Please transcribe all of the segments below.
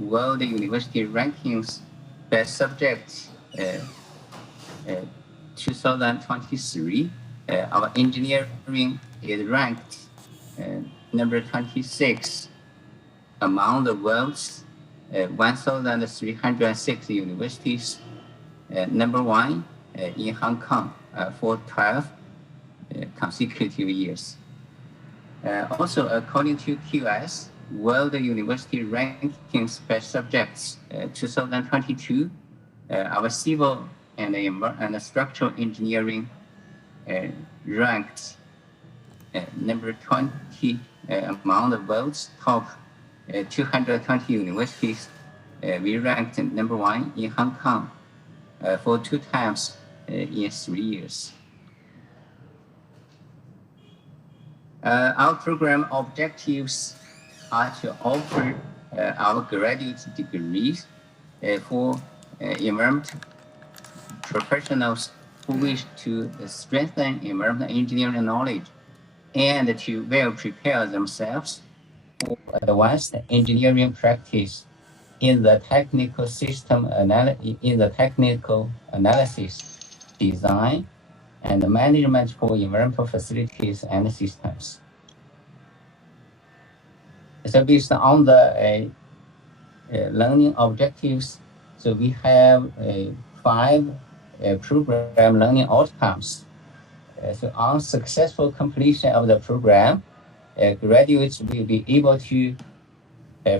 World University Rankings Best Subjects 2023. Our engineering is ranked number 26 among the world's 1,306 universities, number 1 in Hong Kong for 12 consecutive years. Also, according to HKUST, World University Rankings Best Subjects 2022, our civil and structural engineering ranked number 20 among the world's top 220 universities. We ranked number 1 in Hong Kong for 2 times in 3 years. Our program objectives are to offer our graduate degrees for environmental professionals who wish to strengthen environmental engineering knowledge and to well prepare themselves for advanced engineering practice in the technical analysis, design, and management for environmental facilities and systems. So based on the learning objectives, so we have 5 program learning outcomes. So on successful completion of the program, graduates will be able to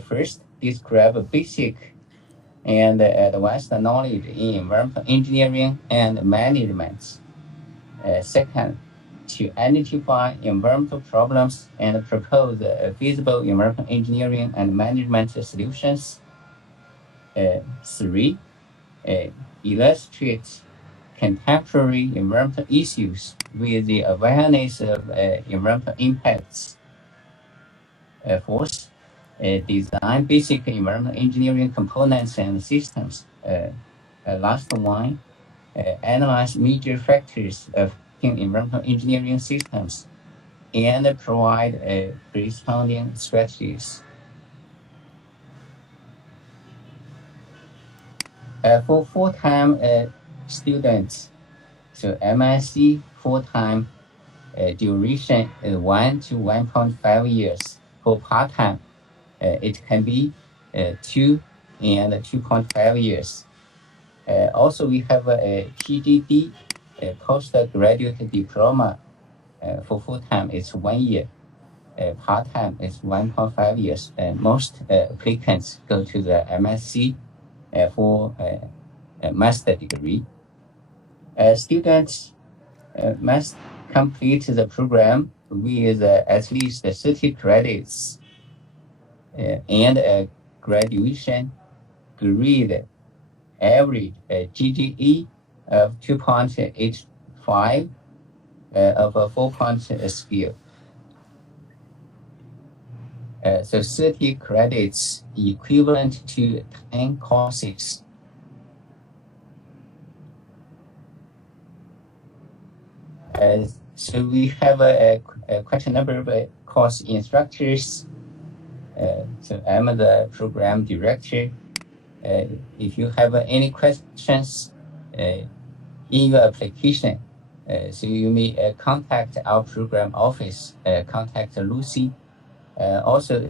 first describe basic and advanced knowledge in environmental engineering and management. Second, to identify environmental problems and propose feasible environmental engineering and management solutions. 3, illustrate contemporary environmental issues with the awareness of environmental impacts. 4th, design basic environmental engineering components and systems. Last one, analyze major factors of environmental engineering systems and provide corresponding strategies. For full-time students, so MSc full-time duration is 1 to 1.5 years. For part-time, it can be 2 and 2.5 years. Also, we have a PGD, postgraduate diploma. For full-time, it's 1 year. Part-time is 1.5 years. Most applicants go to the MSc for a master degree. Students must complete the program with at least 30 credits and a graduation grade average GGE of 2.85 of a 4-point scale. So 30 credits equivalent to 10 courses. So we have quite a number of course instructors. So I'm the program director. If you have any questions in your application, so you may contact our program office, contact Lucy. Also,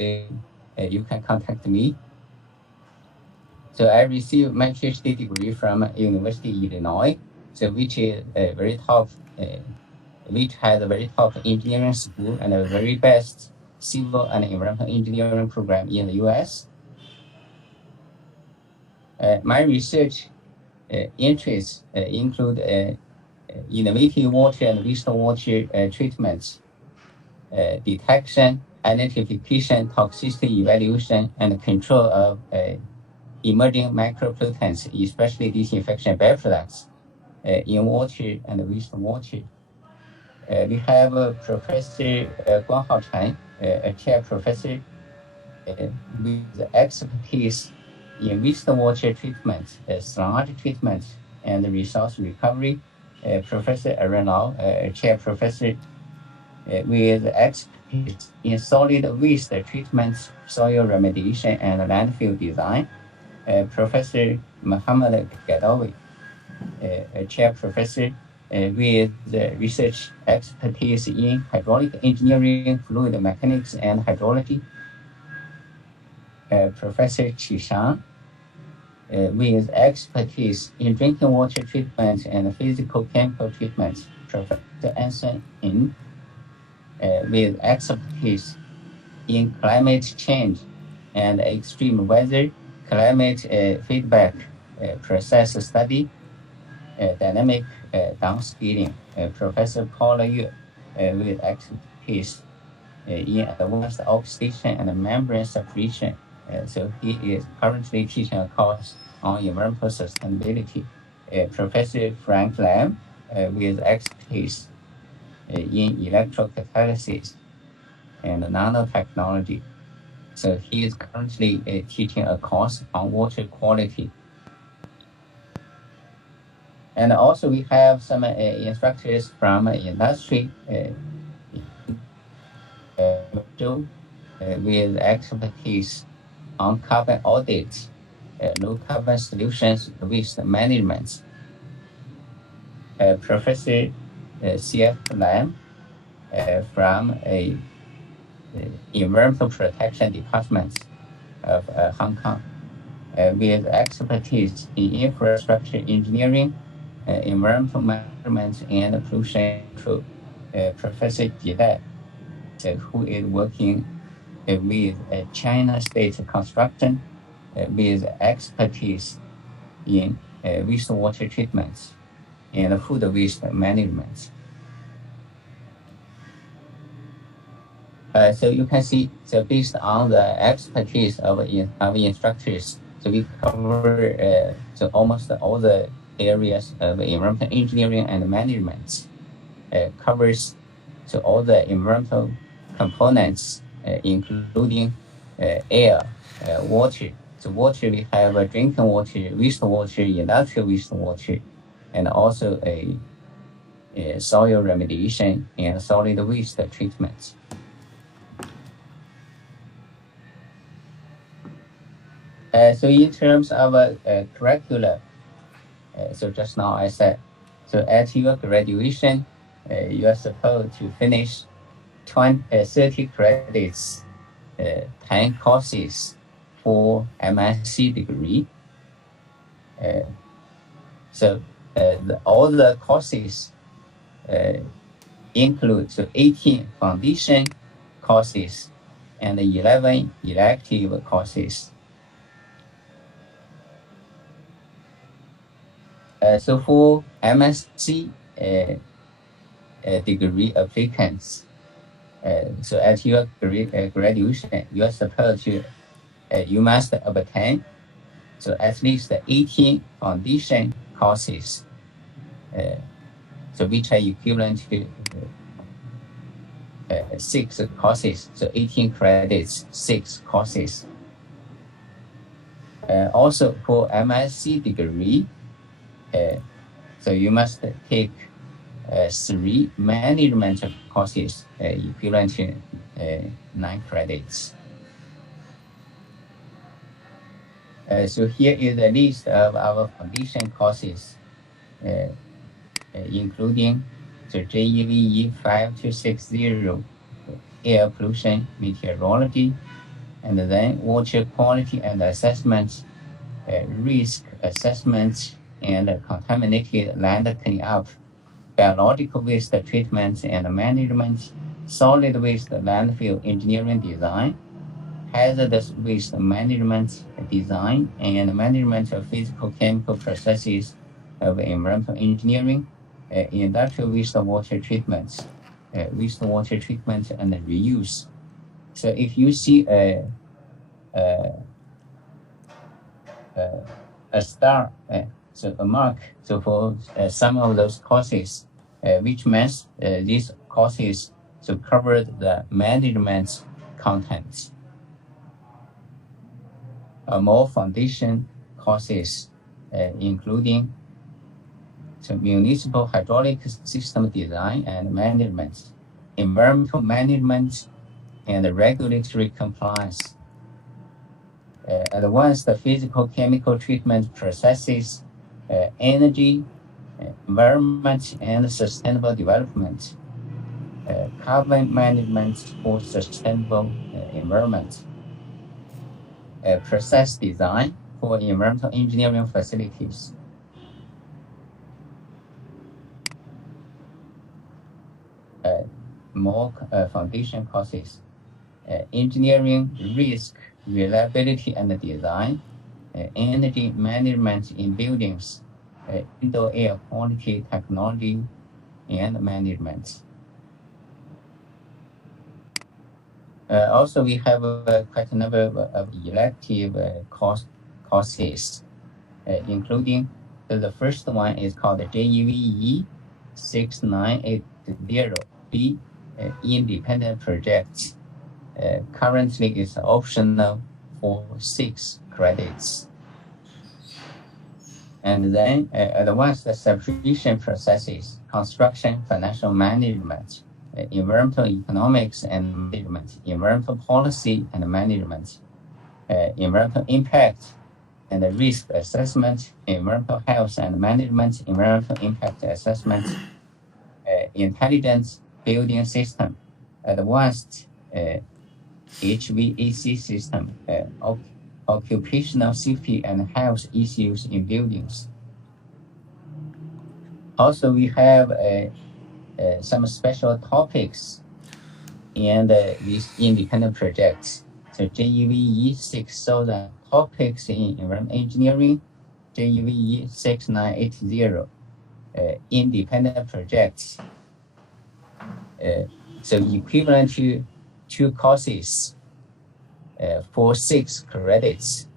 you can contact me. So I received my PhD degree from University of Illinois, so which is a very top, which has a very top engineering school and a very best civil and environmental engineering program in the U.S. My research interests include innovative water and wastewater treatments, detection, identification, toxicity evaluation, and control of emerging micropollutants, especially disinfection byproducts in water and wastewater. We have Professor Guang Haochen, a chair professor with expertise in wastewater treatment, sludge treatment, and resource recovery. Professor Aaron Lau, a chair professor with expertise expertise in solid waste treatment, soil remediation, and landfill design. Professor Muhammad Gadawi, a chair professor with research expertise in hydraulic engineering, fluid mechanics, and hydrology. Professor Qishang, with expertise in drinking water treatment and physical chemical treatment. Professor Anson In, with expertise in climate change and extreme weather, climate feedback, process study, dynamic downscaling. Professor Paul Yu, with expertise in advanced oxidation and membrane separation. So he is currently teaching a course on environmental sustainability. Professor Frank Lam, with expertise in electrocatalysis and nanotechnology. So he is currently teaching a course on water quality. And also we have some instructors from industry with expertise on carbon audits, low carbon solutions, waste management. Professor C.F. Lam from a Environmental Protection Department of Hong Kong, with expertise in infrastructure engineering, environmental management, and pollution control. Professor Jidai, who is working with China State Construction, with expertise in wastewater treatment and food waste management. So you can see, so based on the expertise of our instructors, so we cover so almost all the areas of environmental engineering and management. Covers so all the environmental components, including air, water. So water, we have drinking water, wastewater, industrial wastewater, and also a soil remediation and solid waste treatment. So in terms of curriculum, so just now I said, so at your graduation, you are supposed to finish 30 credits, 10 courses for MSc degree. So all the courses include 18 foundation courses and 11 elective courses. So for MSc degree applicants, so at your graduation, you are supposed to, you must obtain so at least 18 foundation courses, so which are equivalent to 6 courses, so 18 credits, 6 courses. Also for MSc degree, so you must take 3 management courses, equivalent to 9 credits. So here is a list of our foundation courses, including the JEVE 5260, air pollution meteorology, and then water quality and assessment, risk assessment, and contaminated land cleanup, biological waste treatment and management, solid waste landfill engineering design, hazardous waste management design, and management of physical chemical processes of environmental engineering, industrial wastewater treatment, wastewater treatment and reuse. So if you see a star, so a mark, so for some of those courses, which means these courses so covered the management contents. More foundation courses, including so municipal hydraulic system design and management, environmental management, and regulatory compliance, advanced physical chemical treatment processes, energy, environment, and sustainable development, carbon management for sustainable environment, process design for environmental engineering facilities. More foundation courses, engineering, risk, reliability and design, energy management in buildings, indoor air quality technology and management. Also, we have quite a number of elective courses, including the first one is called JEVE 6980B, independent projects. Currently, it's optional for 6 credits. And then advanced subscription processes, construction, financial management, environmental economics and management, environmental policy and management, environmental impact and risk assessment, environmental health and management, environmental impact assessment, intelligent building system, advanced HVAC system, occupational safety and health issues in buildings. Also, we have some special topics and these independent projects. So JEVE 6000 topics in environmental engineering, JEVE 6980 independent projects. So equivalent to 2 courses for 6 credits.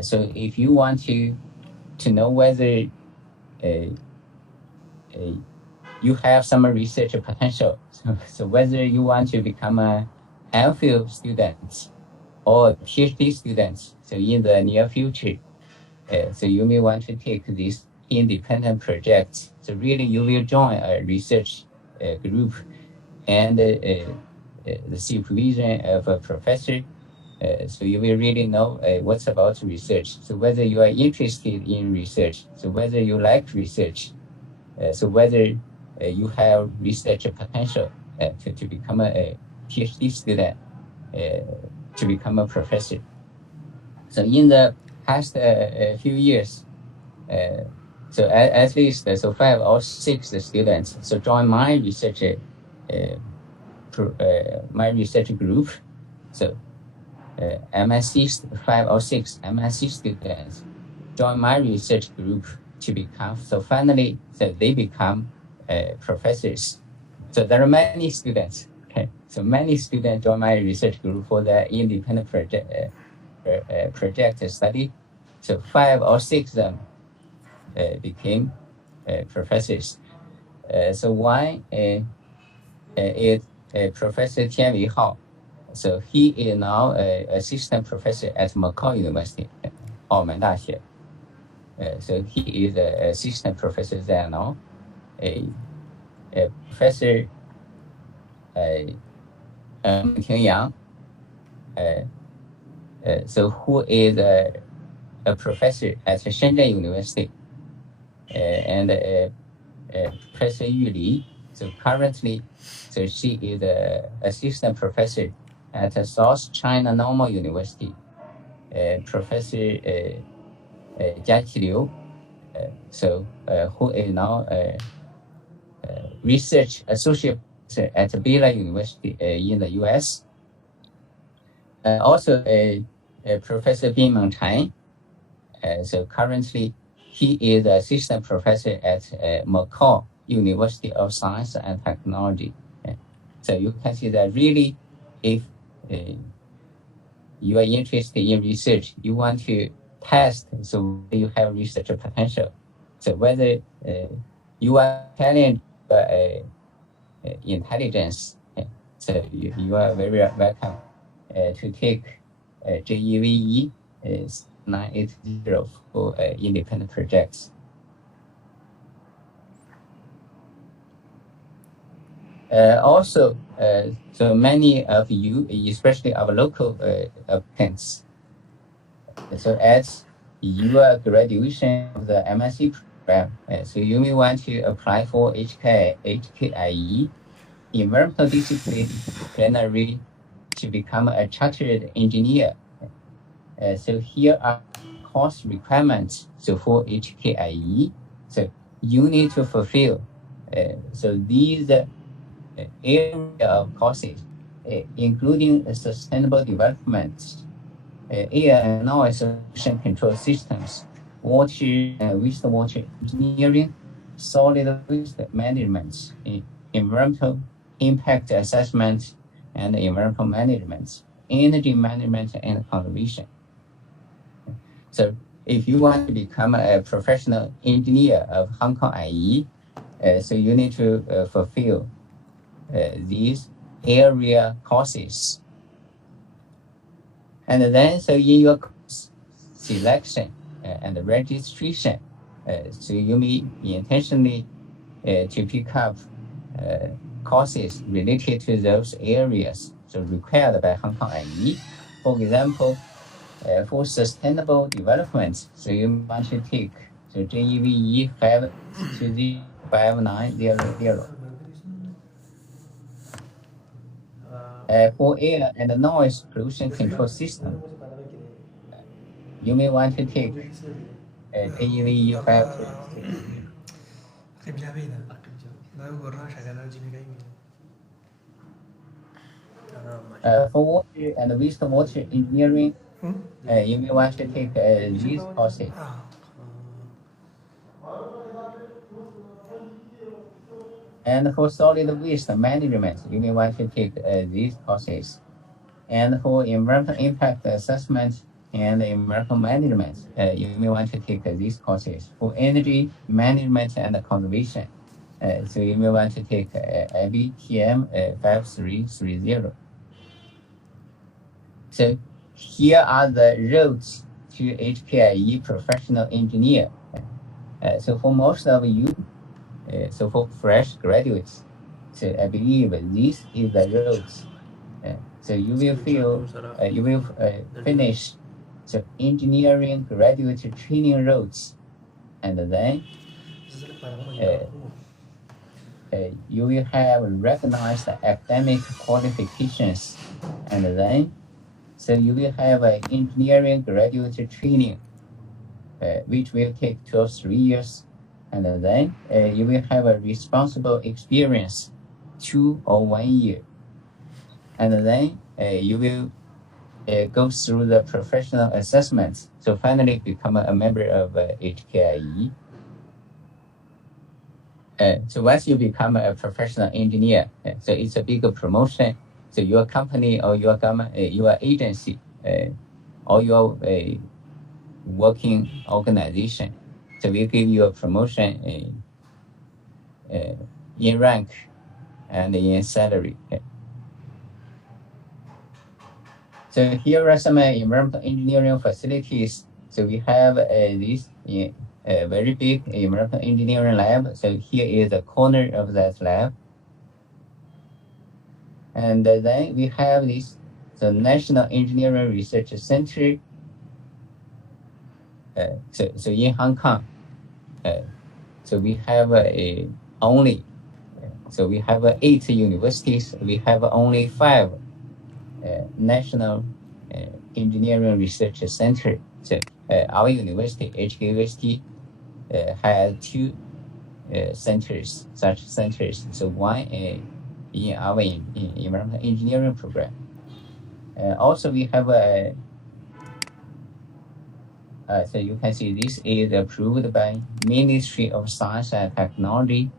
So if you want to know whether you have some research potential, so whether you want to become a MPhil student or PhD student, so in the near future, so you may want to take this independent project. So really you will join a research group and the supervision of a professor. So you will really know what's about research. So whether you are interested in research, so whether you like research, so whether you have research potential to become a PhD student, to become a professor. So in the past few years, so at least 5 or 6 students so join my research group. So MSc 5 or 6 MSc students join my research group to become, so finally so they become professors. So there are many students. Okay, so many students join my research group for the independent project study. So 5 or 6 of them became professors. So one is Professor Tian Wei Hao. So he is now assistant professor at McCall University, 澳门大学. So he is an assistant professor there now. Professor Ting Yang, so who is a professor at Shenzhen University, and Professor Yu Li. So currently, so she is an assistant professor at South China Normal University. Professor Jiaqi Liu, so who is now research associate at Baylor University in the U.S. Also, Professor Bingmeng Chan. So currently, he is assistant professor at McCall University of Science and Technology. So you can see that really, if you are interested in research, you want to test, so you have research potential. So whether you are challenged by intelligence, so you are very welcome to take JEVE 980 for independent projects. Also, so many of you, especially our local applicants, so as your graduation of the MSc program, so you may want to apply for HKIE, environmental disciplinary, to become a chartered engineer. So here are course requirements. So for HKIE, so you need to fulfill. So these area of courses, including sustainable development, air and noise pollution control systems, water and wastewater engineering, solid waste management, environmental impact assessment and environmental management, energy management and conservation. So if you want to become a professional engineer of Hong Kong IE, so you need to fulfill these area courses. And then, so in your course selection and registration, so you may intentionally to pick up courses related to those areas, so required by Hong Kong IE. For example, for sustainable development, so you want to take so JEVE 52900. For air and noise pollution control system, you may want to take JEVE 526. For water and wastewater engineering, you may want to take these courses. And for solid waste management, you may want to take these courses. And for environmental impact assessment and environmental management, you may want to take these courses. For energy management and conservation, so you may want to take IBTM 5330. So here are the roads to HKIE professional engineer. So for most of you, so for fresh graduates, so I believe this is the roads. So you will finish the engineering graduate training roads, and then you will have recognized academic qualifications, and then so you will have an engineering graduate training, which will take 2 or 3 years, and then you will have a responsible experience 2 or 1 year, and then you will go through the professional assessments, so finally become a member of HKIE. So once you become a professional engineer, so it's a bigger promotion. So your company or your government, your agency, or your working organization, so we give you a promotion in rank and in salary. So here are some environmental engineering facilities. So we have this very big environmental engineering lab. So here is the corner of that lab. And then we have this, the National Engineering Research Center. So in Hong Kong, so we have only, so we have 8 universities. We have only 5 National Engineering Research Center. So our university, HKUST, has 2 centers, such centers. So one in our environmental engineering program. Also, we have a so you can see this is approved by Ministry of Science and Technology.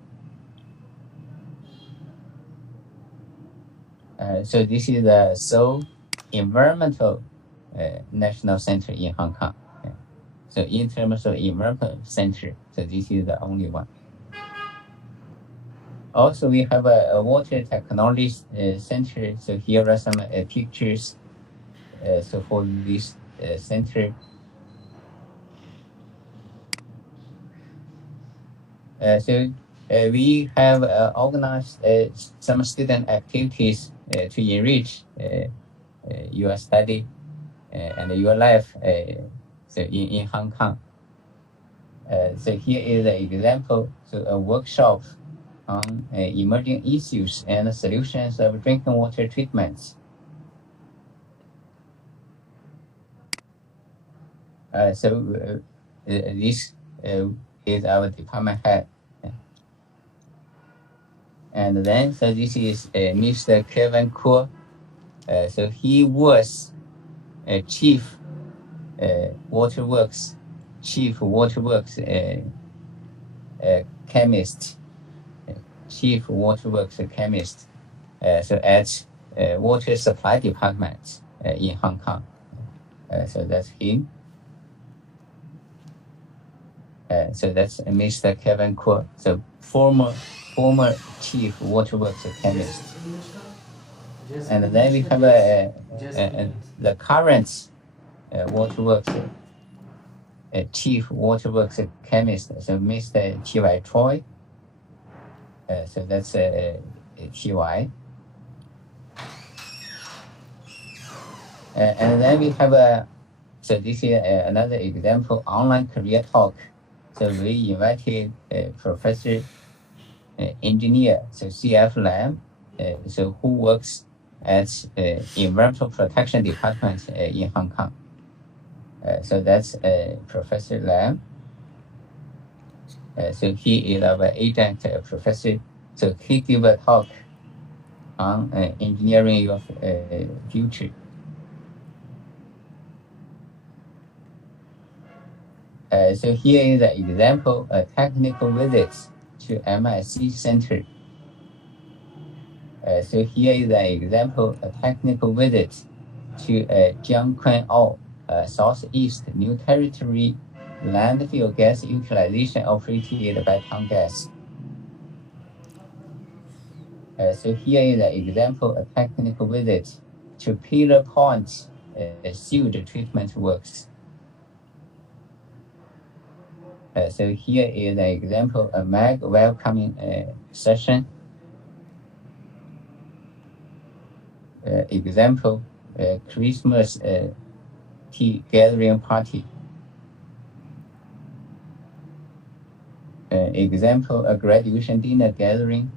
So this is the sole environmental national center in Hong Kong. So in terms of environmental center, so this is the only one. Also, we have a water technology center. So here are some pictures. So for this center. So we have organized some student activities to enrich your study and your life so in Hong Kong. So here is an example, so a workshop on emerging issues and solutions of drinking water treatments. This is our department head. And then, so this is Mr. Kevin Kuo. So he was chief waterworks chemist, chief waterworks chemist. So at water supply department in Hong Kong. So that's him. So that's Mr. Kevin Kuo. So former chief waterworks chemist. And then we have the current waterworks chief waterworks chemist. So Mr. T.Y. Choi. So that's T.Y. And then we have so this is another example, online career talk. So we invited Professor Engineer, so CF Lam, so who works at Environmental Protection Department in Hong Kong. So that's Professor Lam. So he is our agent professor. So he gave a talk on engineering of future. So here is an example, a technical visit to MSc Center. So here is an example, a technical visit to Jiang Kun O, Southeast New Territory landfill gas utilization operated by Tongas. So here is an example, a technical visit to Pillar Point sewage treatment works. So here is an example, a mag welcoming session. Example, Christmas tea gathering party. Example, a graduation dinner gathering.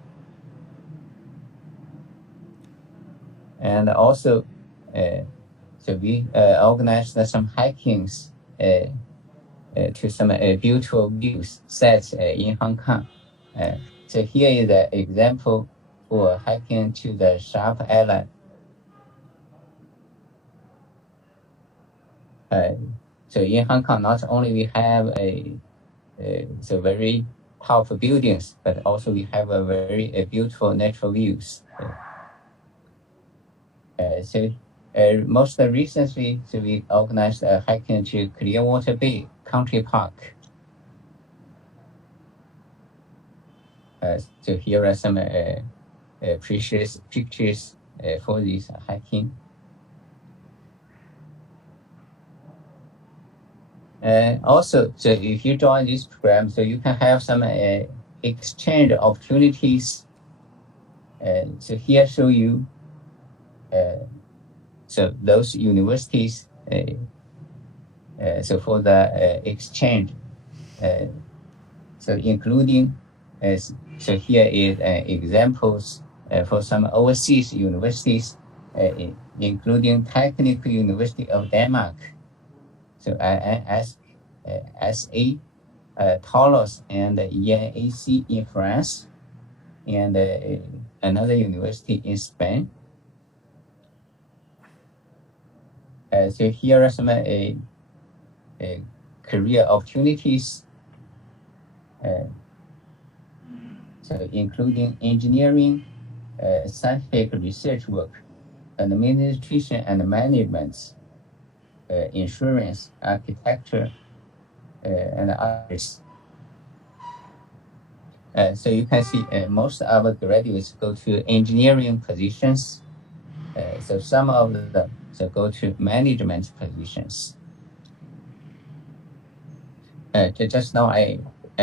And also, so we organized some hikings to some beautiful views sets in Hong Kong. So here is an example for hiking to the Sharp Island. So in Hong Kong, not only we have so very top buildings, but also we have a very beautiful natural views. So most recently, so we organized a hiking to Clearwater Bay Country Park. So here are some precious pictures for this hiking. Also, so if you join this program, so you can have some exchange opportunities. So here show you so those universities. So for the exchange, so including so here is examples for some overseas universities, including Technical University of Denmark. So SA, Toulouse, and ENAC in France, and another university in Spain. So here are some career opportunities. So including engineering, scientific research work, administration and management, insurance, architecture, and others. So you can see most of our graduates go to engineering positions. So some of them so go to management positions. Just now I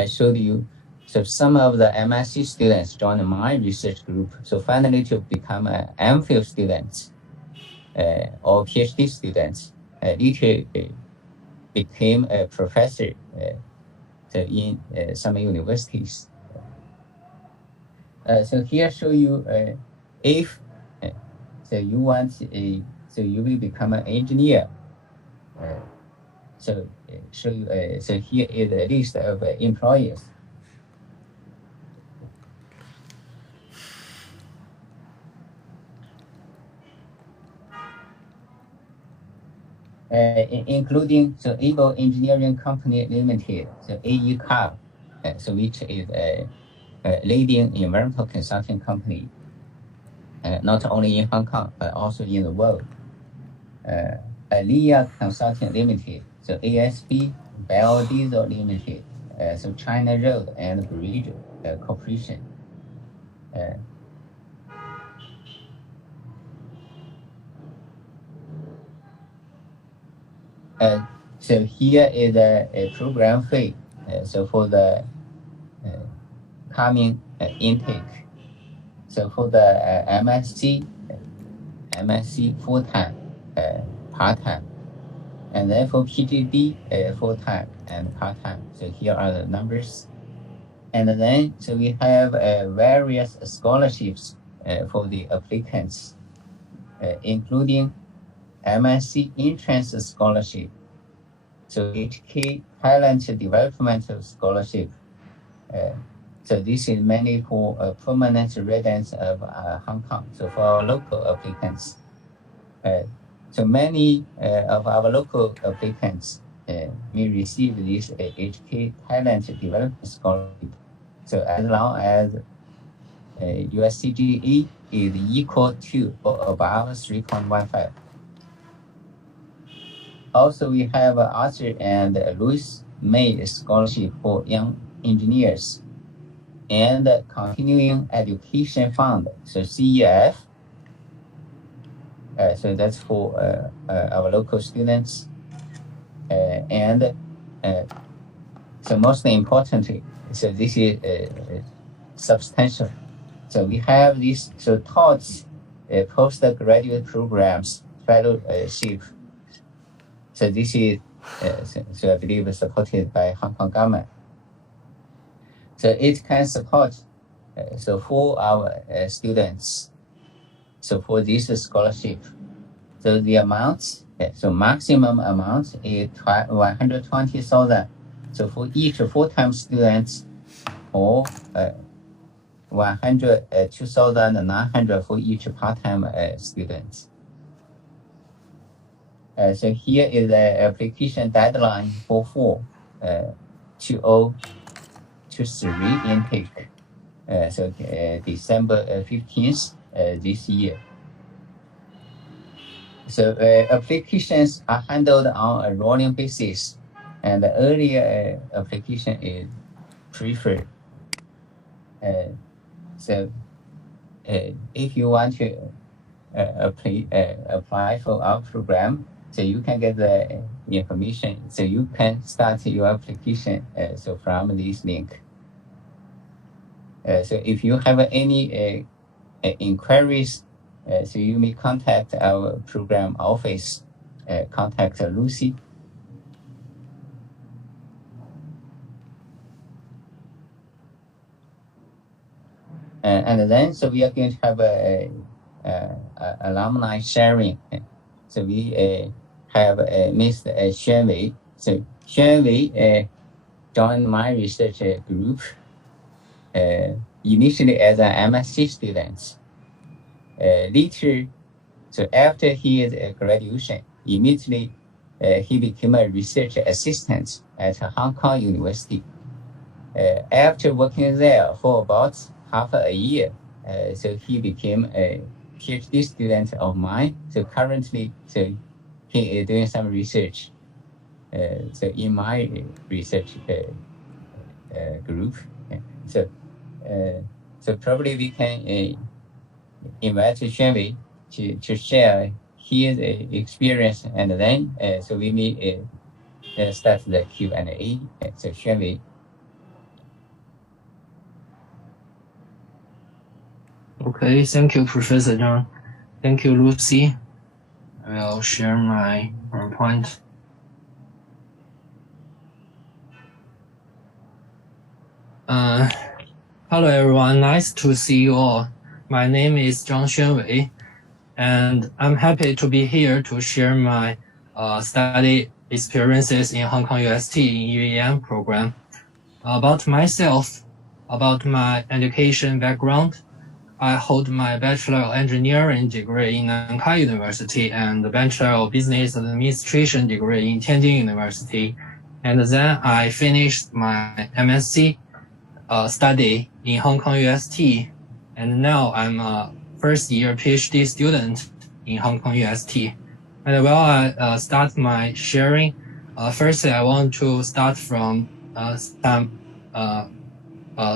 showed you So some of the MSc students joined my research group. So finally to become an MPhil students or PhD students, later became a professor in some universities. So here show you if so you want so you will become an engineer. So show you so here is a list of employers. Including so Able Engineering Company Limited, so AECOM, so which is a leading environmental consulting company, not only in Hong Kong but also in the world. Alia Consulting Limited, so ASB Biodiesel Limited, so China Road and Bridge Corporation. So here is a program fee. So for the coming intake. So for the MSc full-time, part-time, and then for PGD full-time and part-time. So here are the numbers. And then so we have various scholarships for the applicants, including MSc entrance scholarship, so HK Talent Development Scholarship. So this is mainly for permanent residents of Hong Kong, so for our local applicants. So many of our local applicants may receive this HK Talent Development Scholarship. So as long as USCGE is equal to or above 3.15. Also, we have Arthur and Louis May Scholarship for Young Engineers and Continuing Education Fund, so CEF. So that's for our local students. And so most importantly, so this is substantial. So we have this, so TOTS postgraduate programs fellowship. So this is, so I believe supported by Hong Kong government. So it can support, so for our students, so for this scholarship, so the amounts, so maximum amount is 120,000. So for each full-time student, or 102,900 for each part-time student. So here is the application deadline for 2023 intake. So December 15th this year. So applications are handled on a rolling basis, and the earlier application is preferred. So if you want to apply for our program, so you can get the information. So you can start your application so from this link. So if you have any inquiries, so you may contact our program office, contact Lucy. And then, so we are going to have a alumni sharing. So we have Mr. Xuan Wei. So Xuan Wei joined my research group initially as an MSc student. Later, so after his graduation, immediately he became a research assistant at Hong Kong University. After working there for about half a year, so he became a PhD student of mine. So currently, so he is doing some research. So in my research group, so probably we can invite Xuan Wei to share his experience, and then so we may start the Q&A. So Xuan Wei. Okay, thank you, Professor John. Thank you, Lucy. I will share my PowerPoint. Hello, everyone. Nice to see you all. My name is Zhang Xuanwei, and I'm happy to be here to share my study experiences in Hong Kong UST in EVM program. About myself, about my education background, I hold my Bachelor of Engineering degree in Nankai University and the Bachelor of Business Administration degree in Tianjin University. And then I finished my MSc study in Hong Kong UST. And now I'm a first year PhD student in Hong Kong UST. And while I start my sharing, firstly, I want to start from some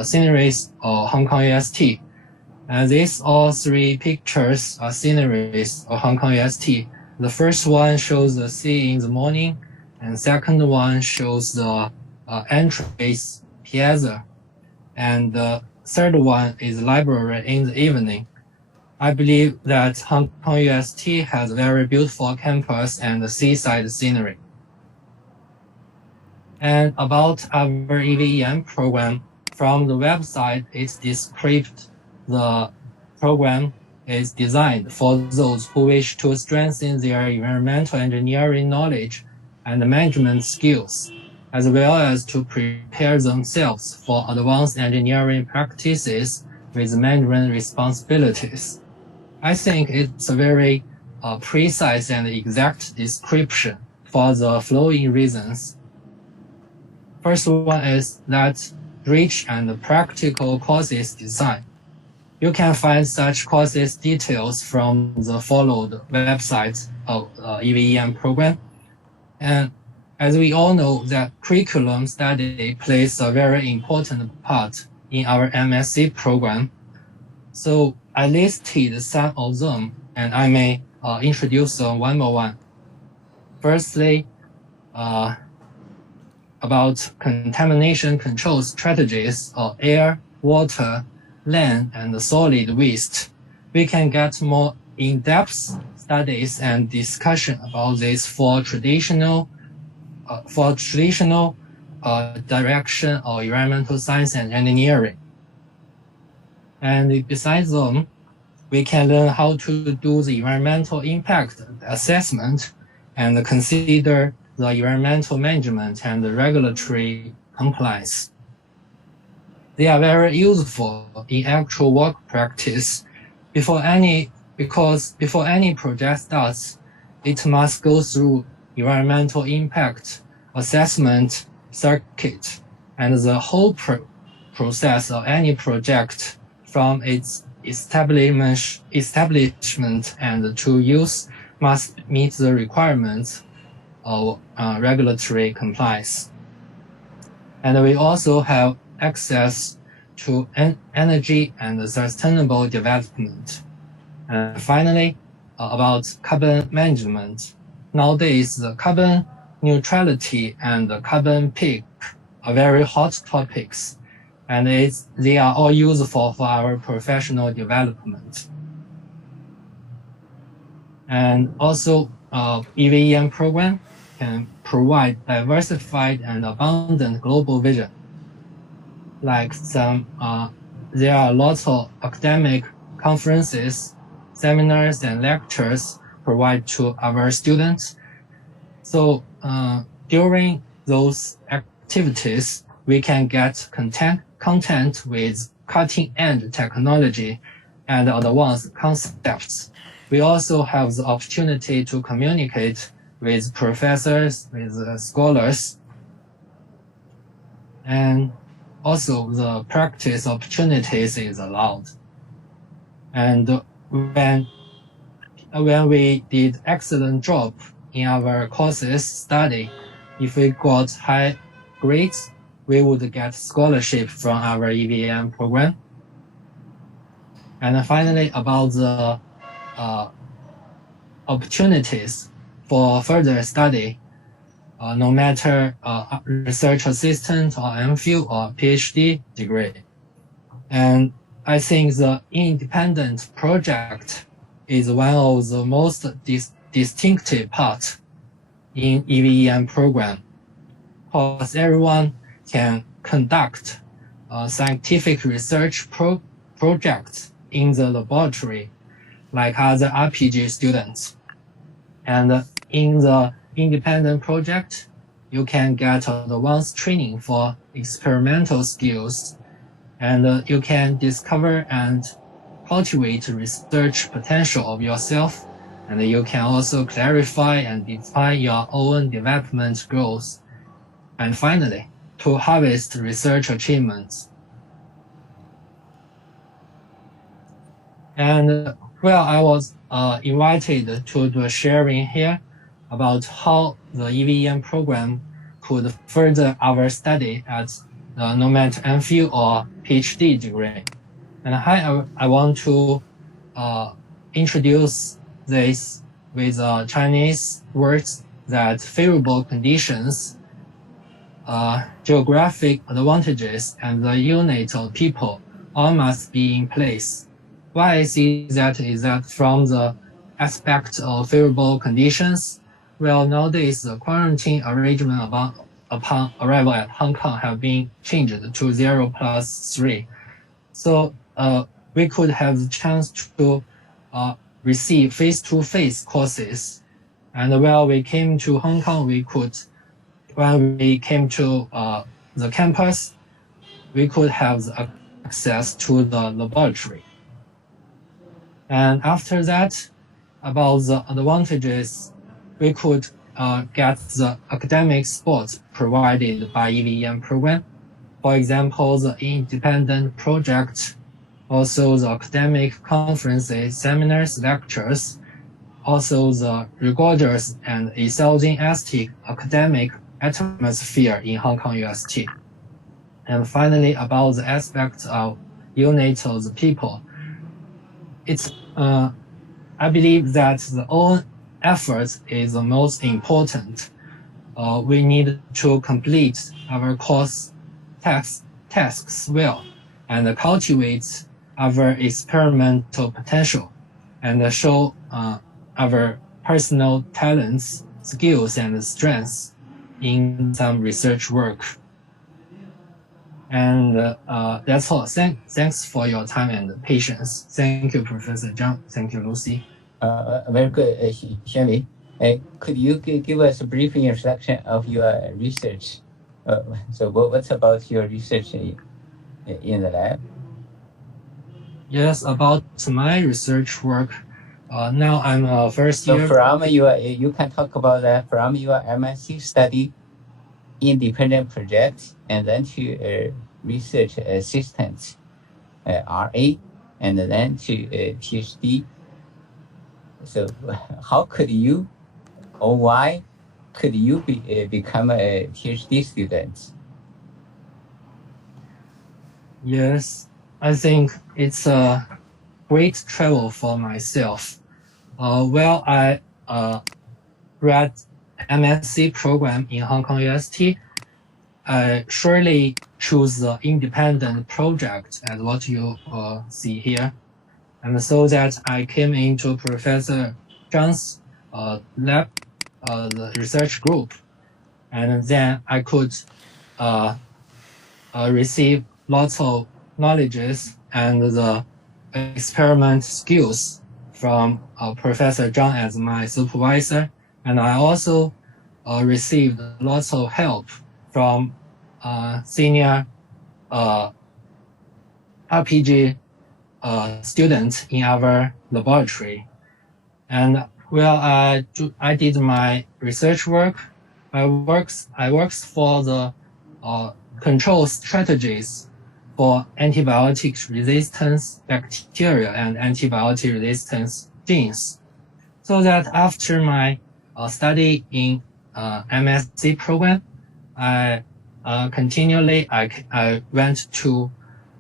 sceneries of Hong Kong UST. And these all three pictures are sceneries of Hong Kong UST. The first one shows the sea in the morning, and second one shows the entrance piazza, and the third one is library in the evening. I believe that Hong Kong UST has a very beautiful campus and the seaside scenery. And about our EVEM program, from the website, it described the program is designed for those who wish to strengthen their environmental engineering knowledge and management skills, as well as to prepare themselves for advanced engineering practices with management responsibilities. I think it's a very precise and exact description for the following reasons. First one is that rich and practical courses design. You can find such courses details from the followed websites of EVEM program. And as we all know that curriculum study plays a very important part in our MSc program. So I listed some of them, and I may introduce them one by one. Firstly, about contamination control strategies of air, water, land, and solid waste. We can get more in-depth studies and discussion about this for traditional direction of environmental science and engineering. And besides them, we can learn how to do the environmental impact assessment and consider the environmental management and the regulatory compliance. They are very useful in actual work practice. Because before any project starts, it must go through environmental impact assessment circuit, and the whole process of any project from its establishment and to use must meet the requirements of regulatory compliance. And we also have access to energy and sustainable development. And finally, about carbon management. Nowadays, the carbon neutrality and the carbon peak are very hot topics, and they are all useful for our professional development. And also, EVEM program can provide diversified and abundant global vision. Like there are lots of academic conferences, seminars, and lectures provided to our students. So during those activities, we can get content with cutting-edge technology and advanced concepts. We also have the opportunity to communicate with professors, with scholars, and also the practice opportunities is allowed. And when we did excellent job in our courses study, if we got high grades, we would get scholarship from our EVM program. And finally, about the opportunities for further study, no matter research assistant or MPhil or PhD degree. And I think the independent project is one of the most distinctive parts in EVEM program, because everyone can conduct scientific research projects in the laboratory like other RPG students. And in the independent project, you can get advanced training for experimental skills, and you can discover and cultivate research potential of yourself, and you can also clarify and define your own development goals, and finally, to harvest research achievements. And well, I was invited to the sharing here about how the EVEM program could further our study at no matter MPhil or PhD degree. And I want to introduce this with Chinese words that favorable conditions, geographic advantages, and the unit of people all must be in place. Why I see that is that from the aspect of favorable conditions, well, nowadays the quarantine arrangement upon arrival at Hong Kong have been changed to 0+3. So we could have the chance to receive face-to-face courses. And while we came to Hong Kong, when we came to the campus, we could have the access to the laboratory. And after that, about the advantages, we could get the academic support provided by EVEM program. For example, the independent project, also the academic conferences, seminars, lectures, also the rigorous and enthusiastic academic atmosphere in Hong Kong UST. And finally, about the aspect of unit of the people. It's I believe that the own effort is the most important. We need to complete our course tasks well and cultivate our experimental potential and show our personal talents, skills, and strengths in some research work. And that's all. Thanks for your time and patience. Thank you, Professor Zhang. Thank you, Lucy. Very good, Xuanwei. Could you give us a brief introduction of your research? So what's about your research in the lab? Yes, about my research work. Now I'm a first year. So from you can talk about that from your MSc study, independent project, and then to research assistant, RA, and then to PhD. So how could you, or why could you become a PhD student? Yes, I think it's a great travel for myself. Well, I read MSc program in Hong Kong UST. I surely choose the independent project as what you see here. And so that I came into Professor Zhang's lab, the research group, and then I could receive lots of knowledges and the experiment skills from Professor Zhang as my supervisor. And I also received lots of help from senior RPG students in our laboratory. And well, I did my research work. I works for the control strategies for antibiotic resistance bacteria and antibiotic resistance genes. So that after my study in MSc program, I went to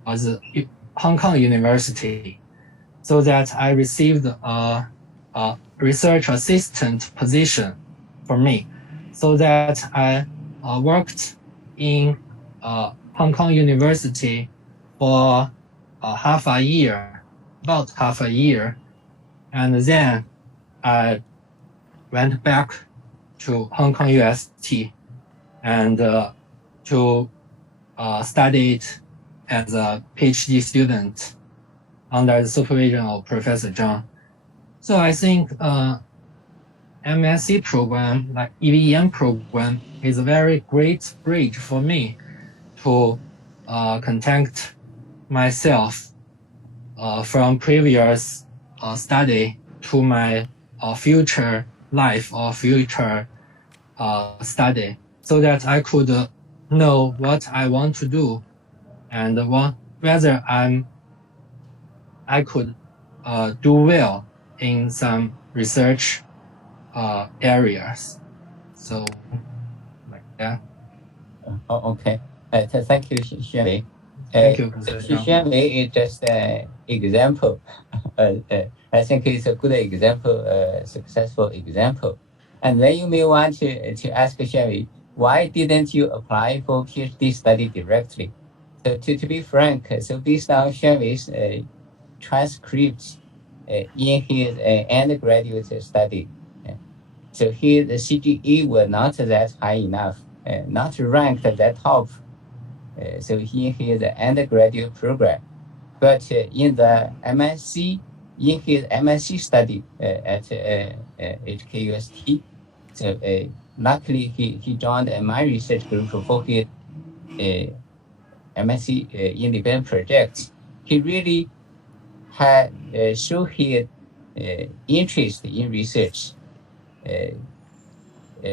the Hong Kong University, so that I received a research assistant position for me, so that I worked in Hong Kong University for half a year, about half a year. And then I went back to Hong Kong UST and to study it as a PhD student under the supervision of Professor Zhang. So I think MSc program, like EVEM program, is a very great bridge for me to contact myself from previous study to my future life or future study, so that I could know what I want to do and whether I could do well in some research areas. So like that. Okay. Thank you, Xuanwei. Thank you, Professor Zhang. Xuanwei is just an example. I think it's a good example, successful example. And then you may want to ask Xuanwei, why didn't you apply for PhD study directly? So to be frank, so based on Xuanwei's transcripts in his undergraduate study, so his CGE was not that high enough, not ranked at the top. So in his undergraduate program, but in the MSc, in his MSc study at HKUST, so luckily he joined my research group for his MSc independent projects. He really had shown his interest in research,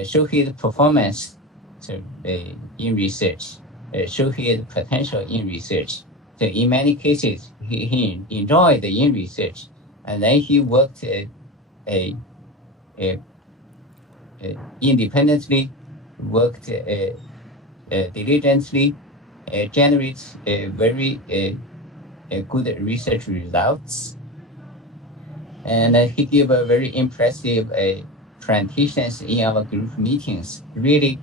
show his performance in research, show his potential in research. So in many cases, he enjoyed in research, and then he worked independently, worked diligently, generates very good research results, and he gave a very impressive presentations in our group meetings. Really,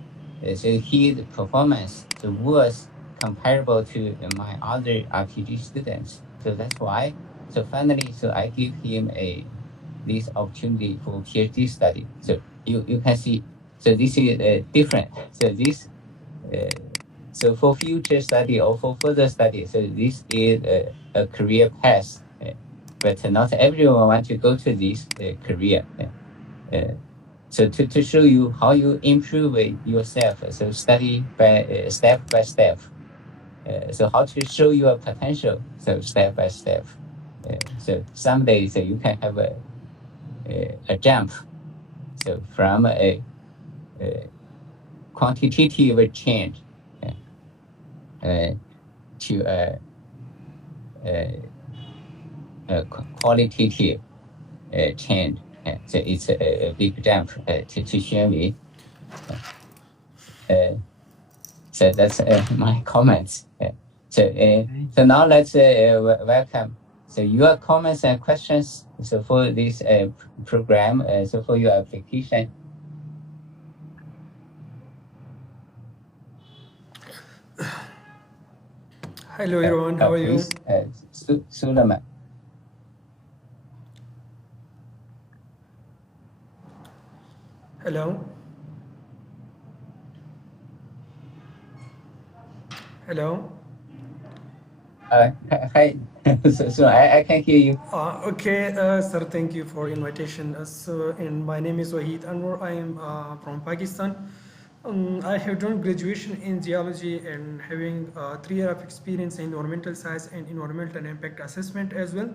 so his performance was comparable to my other RPG students. So that's why. So finally, so I give him this opportunity for PhD study. So you can see. So this is different. So this. So for future study or for further study, so this is a career path, but not everyone wants to go to this career. So to show you how you improve yourself, so study by step by step. So how to show your potential, so step by step. So someday, so you can have a jump, so from a quantitative change to a qualitative change. So it's a big jump to Xuanwei. So that's my comments. So now let's welcome so your comments and questions. So for this program, so for your application. Hello everyone, how are you? Suleiman. Hello. Hello. Hi. So I can hear you. Okay, sir, thank you for invitation. And my name is Waheed Anwar. I am from Pakistan. I have done graduation in geology and having 3 years of experience in environmental science and environmental impact assessment as well.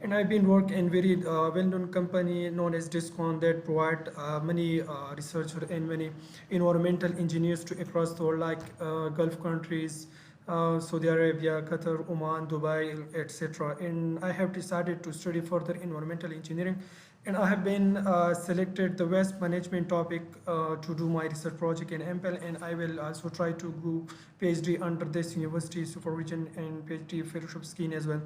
And I've been working in very well-known company known as Discon that provide many researchers and many environmental engineers to across the world, like Gulf countries, Saudi Arabia, Qatar, Oman, Dubai, etc. And I have decided to study further environmental engineering, and I have been selected the waste management topic to do my research project in MPhil, and I will also try to go PhD under this university supervision and PhD fellowship scheme as well.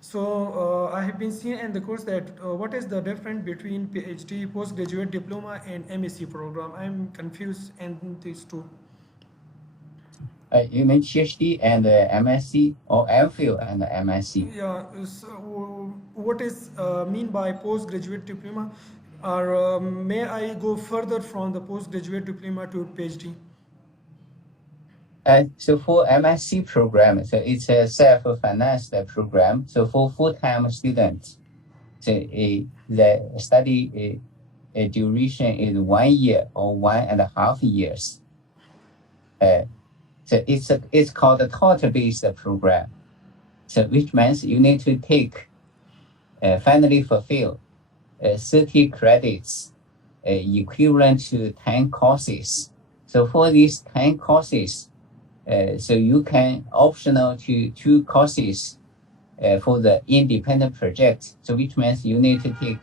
So I have been seeing in the course that what is the difference between PhD, postgraduate diploma, and MSc program? I'm confused in these two. You mean PhD and MSc or MPhil and MSc? Yeah, so what is mean by postgraduate diploma? Or may I go further from the postgraduate diploma to PhD? So for MSc program, so it's a self-financed program. So for full-time students, so the study duration is 1 year or 1.5 years. So it's called a taught-based program. So which means you need to take finally fulfill 30 credits equivalent to 10 courses. So for these 10 courses, so you can optional to 2 courses for the independent project. So which means you need to take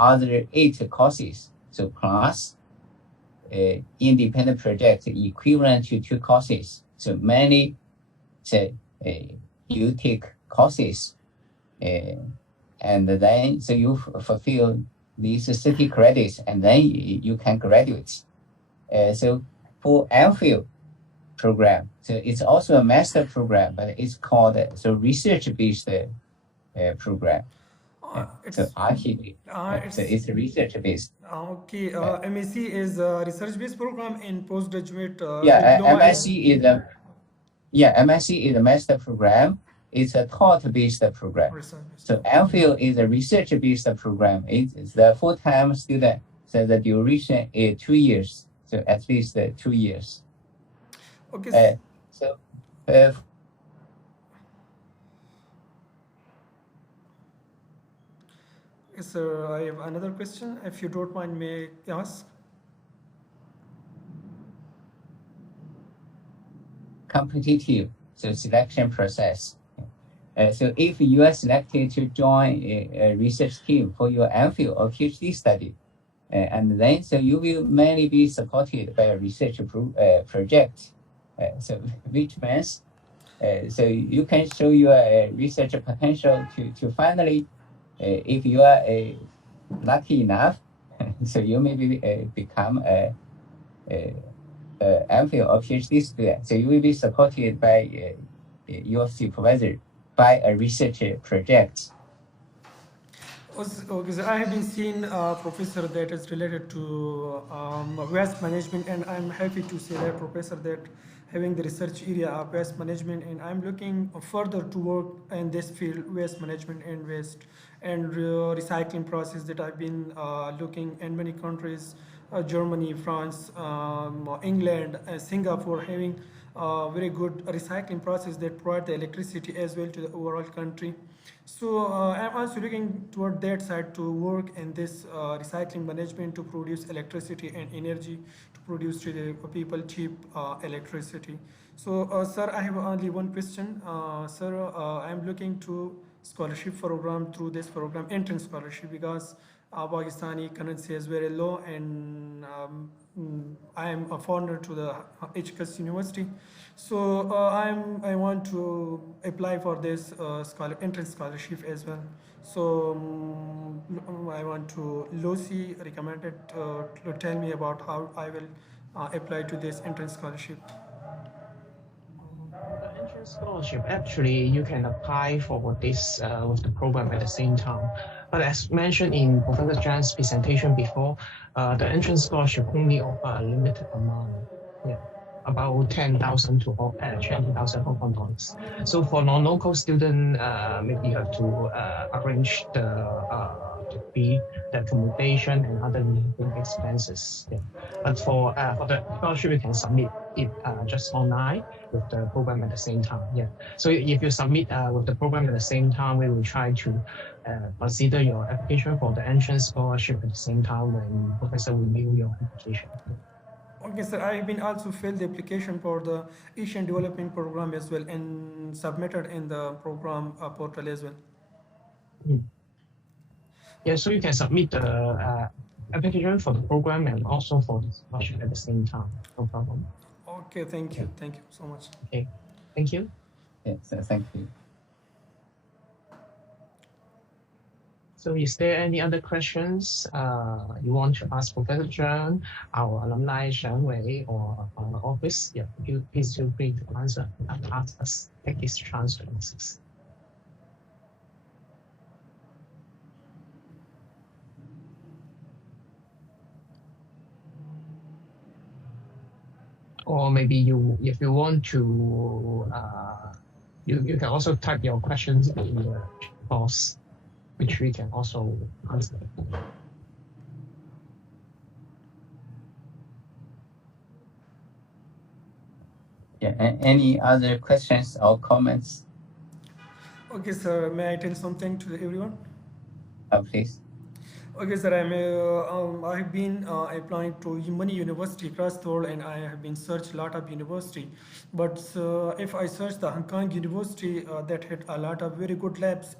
other 8 courses. So plus independent project equivalent to 2 courses. So mainly, so you take courses, and then so you fulfill these 30 credits, and then you can graduate. So for MPhil program, so it's also a master program, but it's called so research-based program. So RTB. So it's research-based. Okay. MSc is a research-based program in postgraduate Yeah, diploma is MSc is a master program. It's a taught-based program. research-based. So MPhil is a research-based program. It's the full-time student. So the duration is 2 years. So at least 2 years. Okay. So Yes, sir. I have another question. If you don't mind, may I ask? competitive so selection process. So if you are selected to join a research team for your MPhil or PhD study, and then so you will mainly be supported by a research project. So which means so you can show your research potential to finally, if you are lucky enough, so you maybe become a MPhil or PhD student. So you will be supported by your supervisor by a research project. Okay, so I have been seeing a professor that is related to waste management, and I'm happy to say that professor that having the research area of waste management, and I'm looking further to work in this field, waste management and waste and recycling process that I've been looking in many countries, Germany, France, England, Singapore, having very good recycling process that provide the electricity as well to the overall country. So I'm also looking toward that side to work in this recycling management to produce electricity and energy to produce to the people cheap electricity. So sir, I have only one question. Sir, I'm looking to scholarship program through this program, entrance scholarship, because Pakistani currency is very low, and I am a foreigner to the HKUST University. So I want to apply for this entrance scholarship as well. So I want to Lucy recommended to tell me about how I will apply to this entrance scholarship. For the entrance scholarship, actually, you can apply for this with the program at the same time. But as mentioned in Professor Zhang's presentation before, the entrance scholarship only offer a limited amount. Yeah, about 10,000 to 20,000 Hong Kong dollars. So for non-local student, maybe you have to arrange the fee, the accommodation, and other living expenses. Yeah. But for the scholarship, you can submit it just online with the program at the same time. Yeah. So if you submit with the program at the same time, we will try to consider your application for the entrance scholarship at the same time when professor will review your application. Okay, sir. I have been also filled the application for the Asian Development Program as well and submitted in the program portal as well. Yeah, so you can submit the application for the program and also for the scholarship at the same time. No problem. Okay, thank you. Thank you so much. Okay, thank you. Yes, thank you. So is there any other questions you want to ask Professor Zhang, our alumni Shan Wei, or our office? Yeah, please feel free to answer and ask us. Take this chance to ask us. Or maybe if you want to, you can also type your questions in the box, which we can also answer. Yeah, any other questions or comments? Okay, sir, may I tell something to everyone? Please. Okay, sir, I have been applying to many university across the world, and I have been searched a lot of university. But if I search the Hong Kong University, that had a lot of very good labs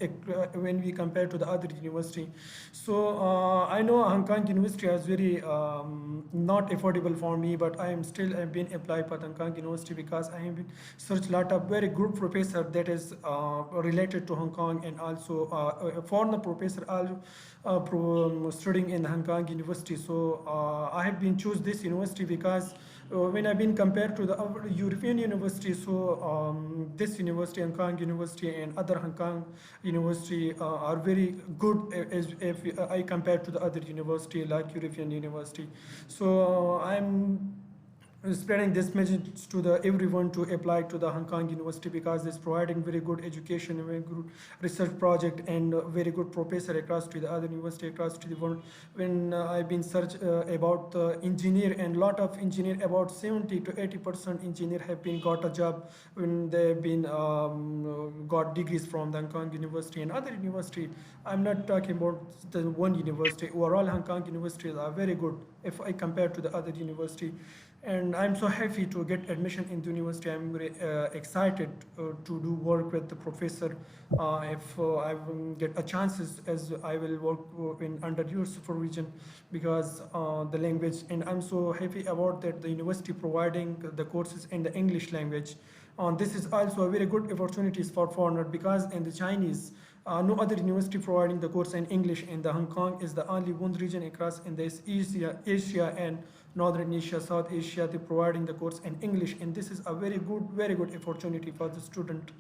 when we compare to the other university. So I know Hong Kong University is very not affordable for me, but I am still have been applied for Hong Kong University because I have been searched a lot of very good professor that is related to Hong Kong, and also a foreigner professor also studying in Hong Kong University. So I have been choose this university because when I've been compared to the other European university, so this university, Hong Kong University, and other Hong Kong University are very good as if I compare to the other university like European University. So I'm spreading this message to the everyone to apply to the Hong Kong University because it's providing very good education, very good research project, and very good professor across to the other university across to the world. When I've been search about engineer, and lot of engineer, about 70 to 80% engineer have been got a job when they've been got degrees from the Hong Kong University and other university. I'm not talking about the one university. Overall, Hong Kong universities are very good if I compare to the other university. And I'm so happy to get admission in the university. I'm very excited to do work with the professor if I will get a chances, as I will work in under your supervision because the language, and I'm so happy about that the university providing the courses in the English language. This is also a very good opportunities for foreigner because in the Chinese, no other university providing the course in English, and the Hong Kong is the only one region across in this Asia and Northern Asia, South Asia, they providing the course in English, and this is a very good opportunity for the student.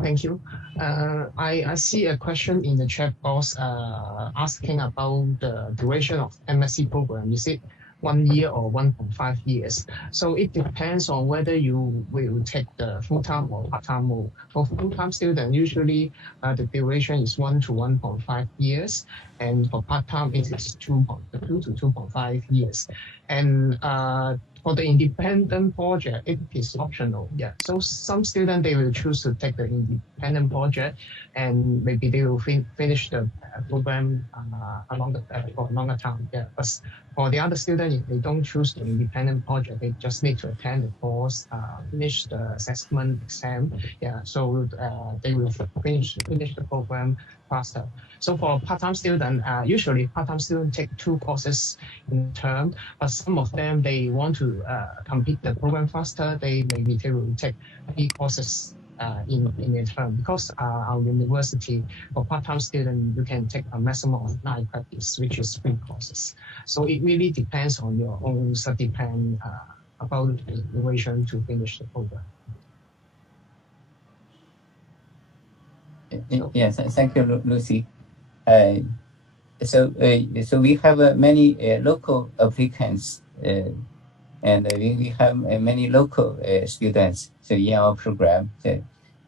Thank you. I see a question in the chat box asking about the duration of MSc program. Is it 1 year or 1.5 years? So it depends on whether you will take the full-time or part-time mode. For full-time student, usually the duration is 1 to 1.5 years, and for part-time it is 2 to 2.5 years. And for the independent project, it is optional. Yeah. So some students, they will choose to take the independent project, and maybe they will finish the program along the for a longer time. Yeah. But for the other student, if they don't choose the independent project, they just need to attend the course, finish the assessment exam. Yeah. So they will finish the program faster. So for a part-time student, usually part-time students take 2 courses in term, but some of them, they want to complete the program faster. They will take 3 courses in a term, because our university for part-time student, you can take a maximum of 9 credits, which is 3 courses. So it really depends on your own study plan about the duration to finish the program. Yes, thank you, Lucy. So we have many local applicants, and we have many local students. So in our program,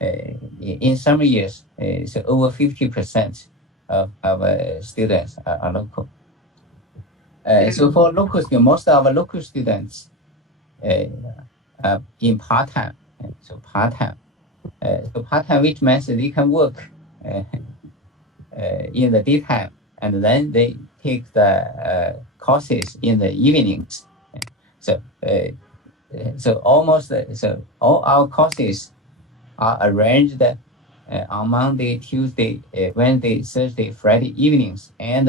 in some years, so over 50% of our students are local. So for local students, most of our local students are in part-time. So part-time. So part-time, which means they can work in the daytime, and then they take the courses in the evenings. So almost so all our courses are arranged on Monday, Tuesday, Wednesday, Thursday, Friday evenings, and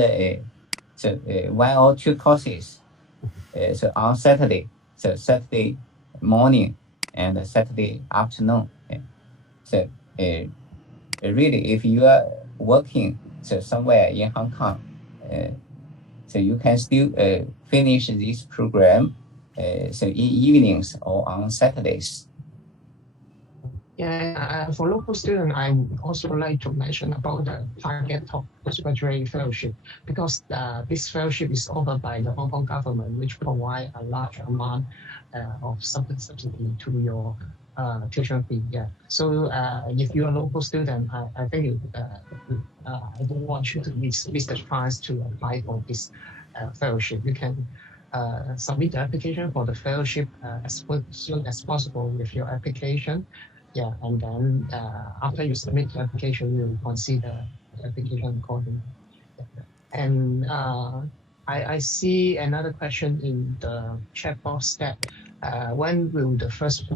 so 1 or 2 courses so on Saturday, so Saturday morning and Saturday afternoon. So really, if you are working somewhere in Hong Kong, so you can still finish this program so in evenings or on Saturdays. Yeah, for local students, I would also like to mention about the target of postgraduate fellowship, because this fellowship is offered by the Hong Kong government, which provide a large amount of subsidy to your tuition fee. Yeah. So if you're a local student, I think I don't want you to miss the chance to apply for this fellowship. You can submit the application for the fellowship as soon as possible with your application. Yeah, and then after you submit the application, we will consider the application accordingly. And I see another question in the chat box that when will the first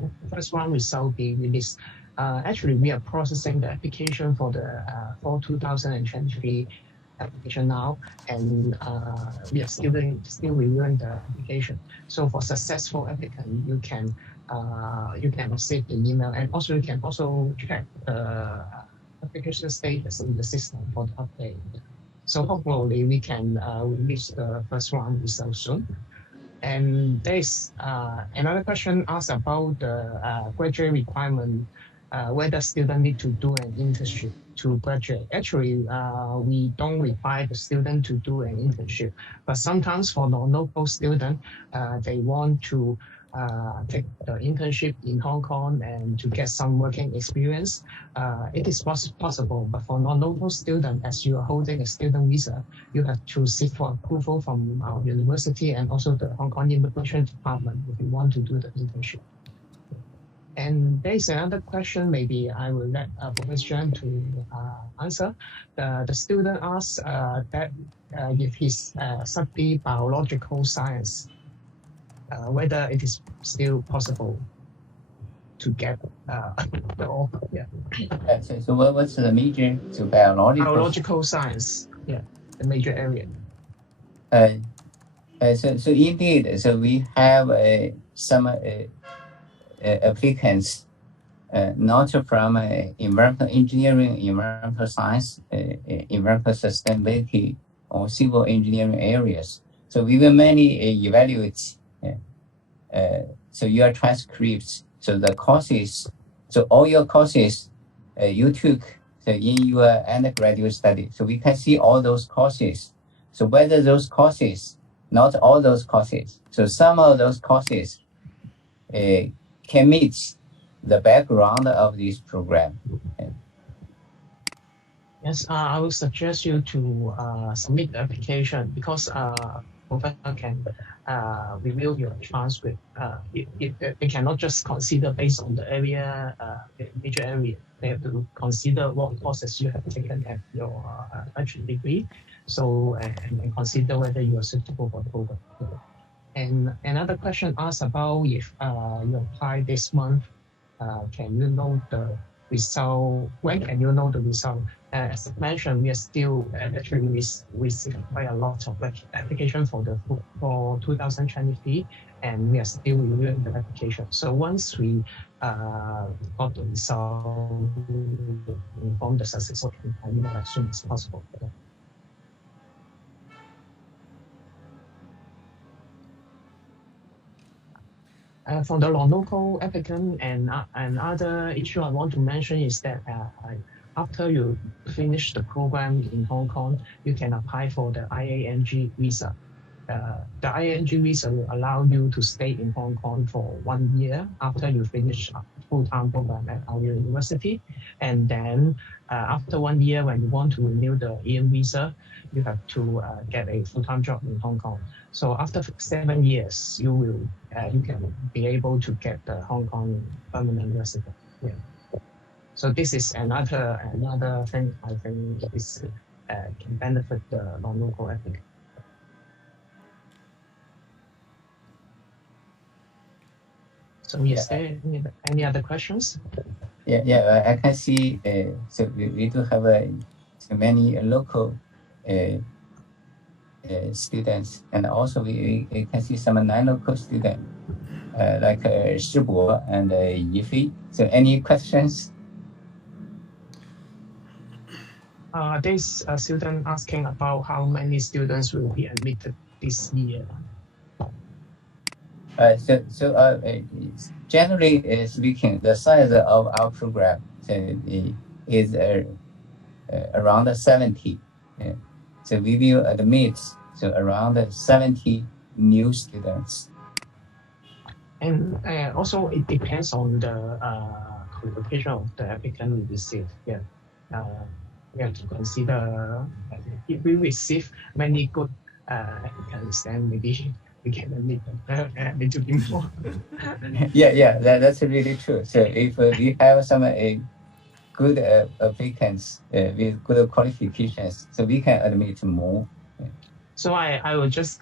round result be released? Actually, we are processing the application for the for 2023 application now, and we are still reviewing the application. So for successful applicant, you can receive the email, and also you can also check the application status in the system for the update. So hopefully we can release the first round result soon. And there's another question asked about the graduate requirement, whether students need to do an internship to graduate. Actually, we don't require the student to do an internship, but sometimes for non-local students, they want to take the internship in Hong Kong and to get some working experience. It is possible, but for non-local students, as you are holding a student visa, you have to seek for approval from our university and also the Hong Kong Immigration Department if you want to do the internship. And there is another question, maybe I will let Professor John to answer. The student asks that if he's study biological science, whether it is still possible to get the offer. Yeah. So what's the major? So biological science. Yeah, the major area. So indeed, so we have some applicants not from environmental engineering, environmental science, environmental sustainability, or civil engineering areas. So we will mainly evaluate so your transcripts, so the courses, so all your courses you took so in your undergraduate study. So we can see all those courses. So whether those courses, not all those courses, so some of those courses can meet the background of this program. Yes, I will suggest you to submit the application, because professor can review your transcript. They cannot just consider based on the area, major area. They have to consider what courses you have taken at your bachelor degree. So and consider whether you are suitable for the program. And another question asked about if you apply this month, can you know the result? When can you know the result? As I mentioned, we are still actually receive quite a lot of application for 2023, and we are still reviewing the application. So once we got the result, inform the successful campaign as soon as possible. For the non-local applicant and other issue I want to mention is that after you finish the program in Hong Kong, you can apply for the IANG visa. The IANG visa will allow you to stay in Hong Kong for 1 year after you finish a full-time program at our university. And then after 1 year, when you want to renew the EM visa, you have to get a full-time job in Hong Kong. So after 7 years, you can be able to get the Hong Kong permanent resident. Yeah. So this is another thing I think is can benefit the non-local applicant. So is there any other questions? Yeah, I can see. So we do have so many local students, and also we can see some non-local students like Shibo and Yifei. So any questions? There's a student asking about how many students will be admitted this year. Generally speaking, the size of our program is around 70. So we will admit around 70 new students. And also, it depends on the qualification of the applicant we receive. Yeah, we have to consider if we receive many good applicants, then maybe we can admit a little bit more. Yeah, that's really true. So if we have some good applicants with good qualifications, so we can admit more. So I would just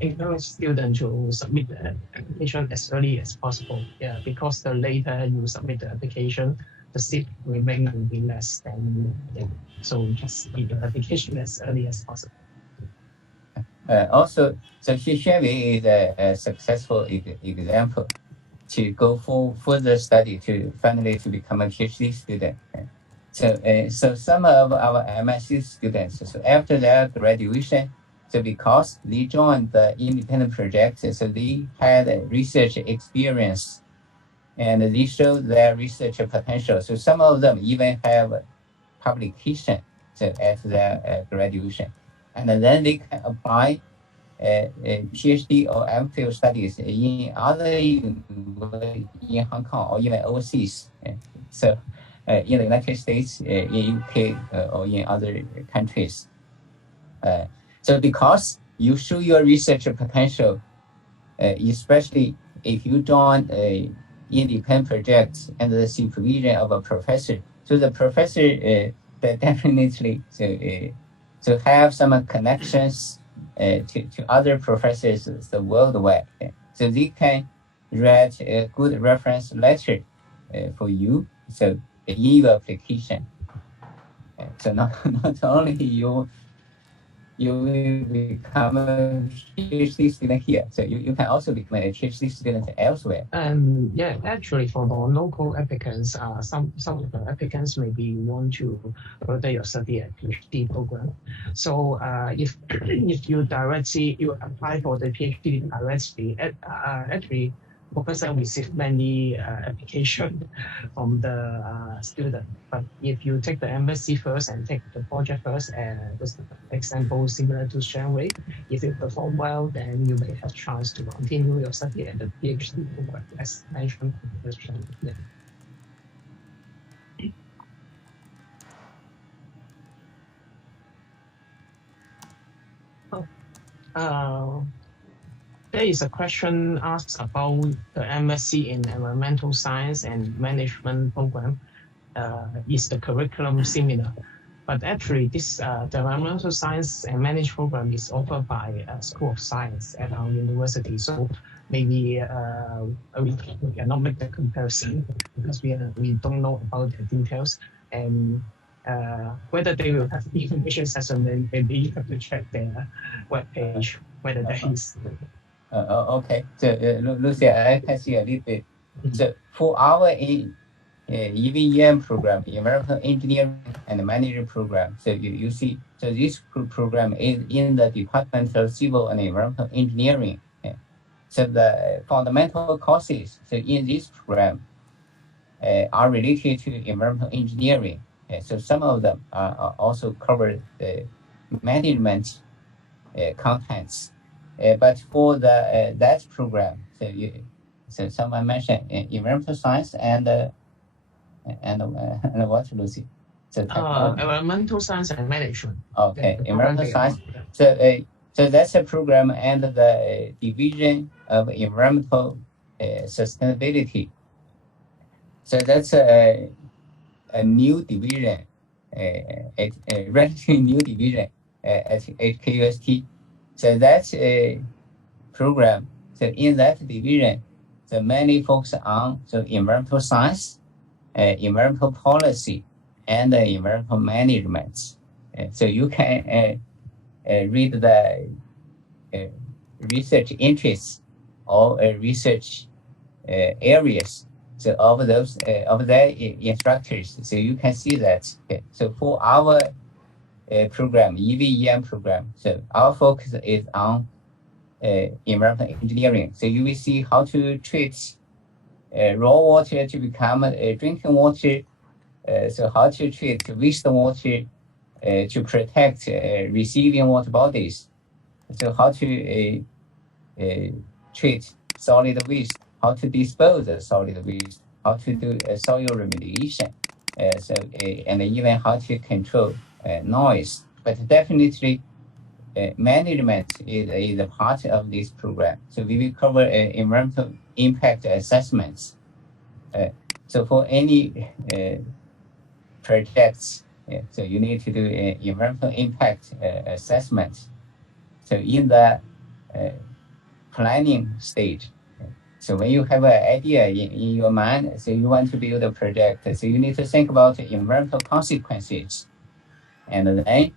encourage students to submit the application as early as possible. Yeah, because the later you submit the application, the seat remaining will be less than. Yeah. So just submit the application as early as possible. Also, so Xuanwei is a successful example to go for further study to finally to become a PhD student. So some of our MSc students, so after their graduation, so because they joined the independent project, so they had a research experience and they showed their research potential. So some of them even have publication at their graduation. And then they can apply PhD or MPhil studies in other in Hong Kong or even overseas. So in the United States, in UK, or in other countries. So because you show your research potential, especially if you join a independent project under the supervision of a professor, so the professor definitely to have some connections to other professors worldwide. So they can write a good reference letter for you. So in your application. So not only you will become a PhD student here, so you can also become a PhD student elsewhere. Yeah, actually, for the local applicants, some of the applicants maybe want to further your study at PhD program. So if you apply for the PhD directly, actually professor receive many application from the student. But if you take the MSc first and take the project first, just example similar to Shanwei, if you perform well, then you may have chance to continue your study at the PhD program, as mentioned in the question. Yeah. There is a question asked about the MSc in Environmental Science and Management program. Is the curriculum similar? But actually, this the Environmental Science and Management program is offered by School of Science at our university. So maybe we cannot make the comparison because we don't know about the details and whether they will have the information session. Maybe you have to check their webpage whether there is. Okay. So Lucy, I can see a little bit. So for our EVEM program, Environmental Engineering and Management program. So you see, so this program is in the Department of Civil and Environmental Engineering. So the fundamental courses so in this program are related to environmental engineering. So some of them are also cover the management contents. But for the that program, so someone mentioned environmental science and what, Lucy? So environmental science and management. Okay, environmental science. So that's a program under the division of environmental sustainability. So that's a new division, a relatively new division at HKUST. So that's a program. So in that division, so mainly focus on environmental science, environmental policy, and environmental management. So you can read the research interests or research areas So of those of their instructors, so you can see that. Okay. So for our program, EVEM program, so our focus is on environmental engineering. So you will see how to treat raw water to become drinking water. So how to treat wastewater to protect receiving water bodies. So how to treat solid waste, how to dispose of solid waste, how to do soil remediation, and even how to control noise. But definitely, management is a part of this program. So we will cover environmental impact assessments. So for any projects, so you need to do environmental impact assessment. So in the planning stage, so when you have an idea in your mind, so you want to build a project, so you need to think about environmental consequences. And then,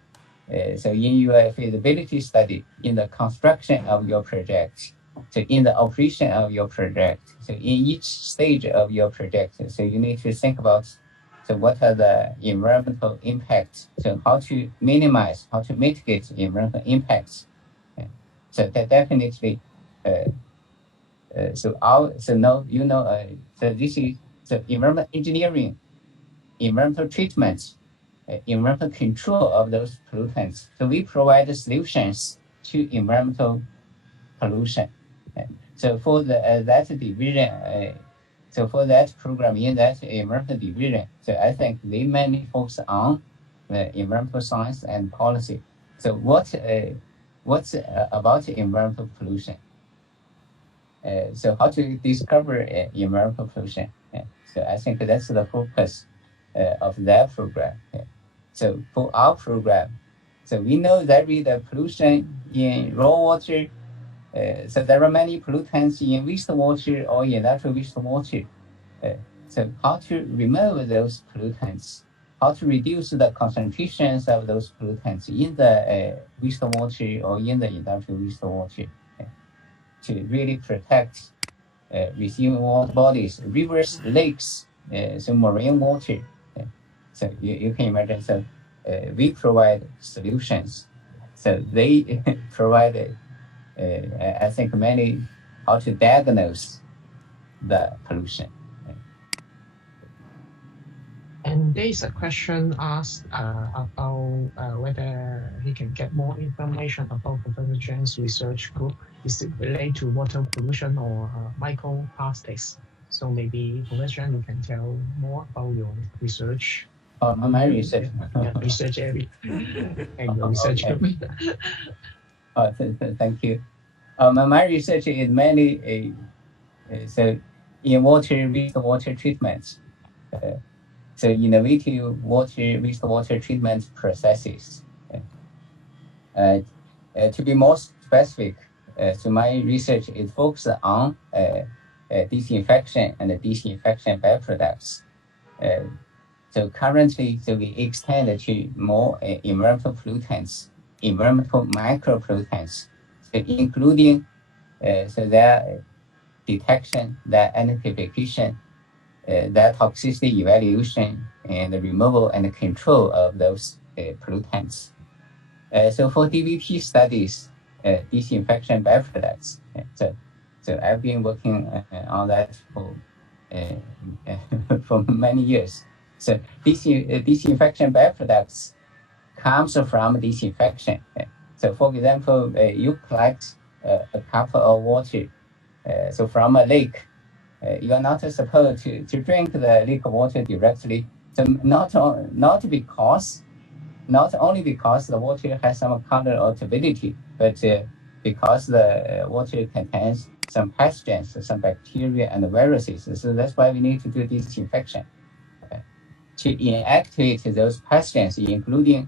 so in your feasibility study, in the construction of your project, so in the operation of your project, so in each stage of your project, so you need to think about, so what are the environmental impacts? So how to minimize, how to mitigate environmental impacts? So that definitely, so now you know, so this is the environmental engineering, environmental treatment, environmental control of those pollutants. So we provide solutions to environmental pollution. So for that division, so for that program in that environmental division, so I think they mainly focus on environmental science and policy. So what's about environmental pollution? So how to discover environmental pollution? So I think that's the focus of that program. So for our program, so we know that with the pollution in raw water, so there are many pollutants in wastewater or in natural wastewater. So how to remove those pollutants, how to reduce the concentrations of those pollutants in the wastewater or in the industrial wastewater to really protect receiving water bodies, rivers, lakes, so marine water. So you can imagine, so we provide solutions. So they provide, I think, many how to diagnose the pollution. And there's a question asked about whether he can get more information about Professor Chen's research group. Is it related to water pollution or microplastics? So maybe Professor Chen, you can tell more about your research. My research. Research area and your research group. Thank you. My research is mainly so in wastewater treatment. So innovative wastewater treatment processes. To be more specific, so my research is focused on disinfection and disinfection byproducts. So currently, so we extend to more environmental pollutants, environmental micropollutants, so including so their detection, their identification, their toxicity evaluation, and the removal and control of those pollutants. So for DVP studies, disinfection byproducts. So I've been working on that for for many years. So disinfection byproducts comes from disinfection. So for example, you collect a cup of water, so from a lake. You are not supposed to drink the lake water directly. So not only because the water has some color or turbidity, but because the water contains some pathogens, some bacteria and viruses. So that's why we need to do disinfection to inactivate those pathogens, including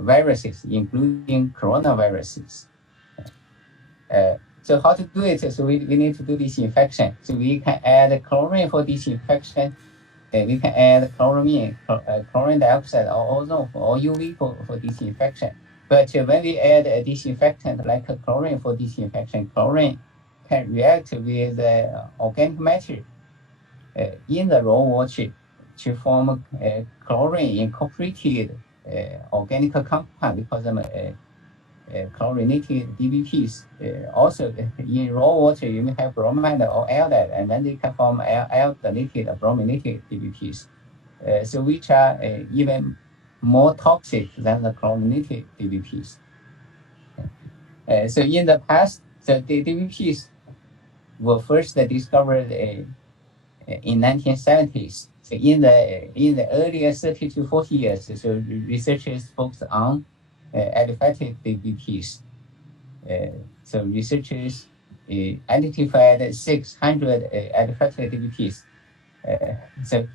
viruses, including coronaviruses. So how to do it? So we need to do disinfection. So we can add chlorine for disinfection. We can add chlorine dioxide or ozone or UV for disinfection. But when we add a disinfectant like chlorine for disinfection, chlorine can react with organic matter. in the raw water to form chlorine incorporated organic compound. We call them chlorinated DBPs. Also, in raw water, you may have bromide or iodide, and then they can form iodinated or brominated DBPs. So which are even more toxic than the chlorinated DBPs. So in the past, the DBPs were first discovered in 1970s. So in the earlier 30 to 40 years, so researchers focused on aliphatic DBPs. So researchers identified 600 aliphatic DBPs. So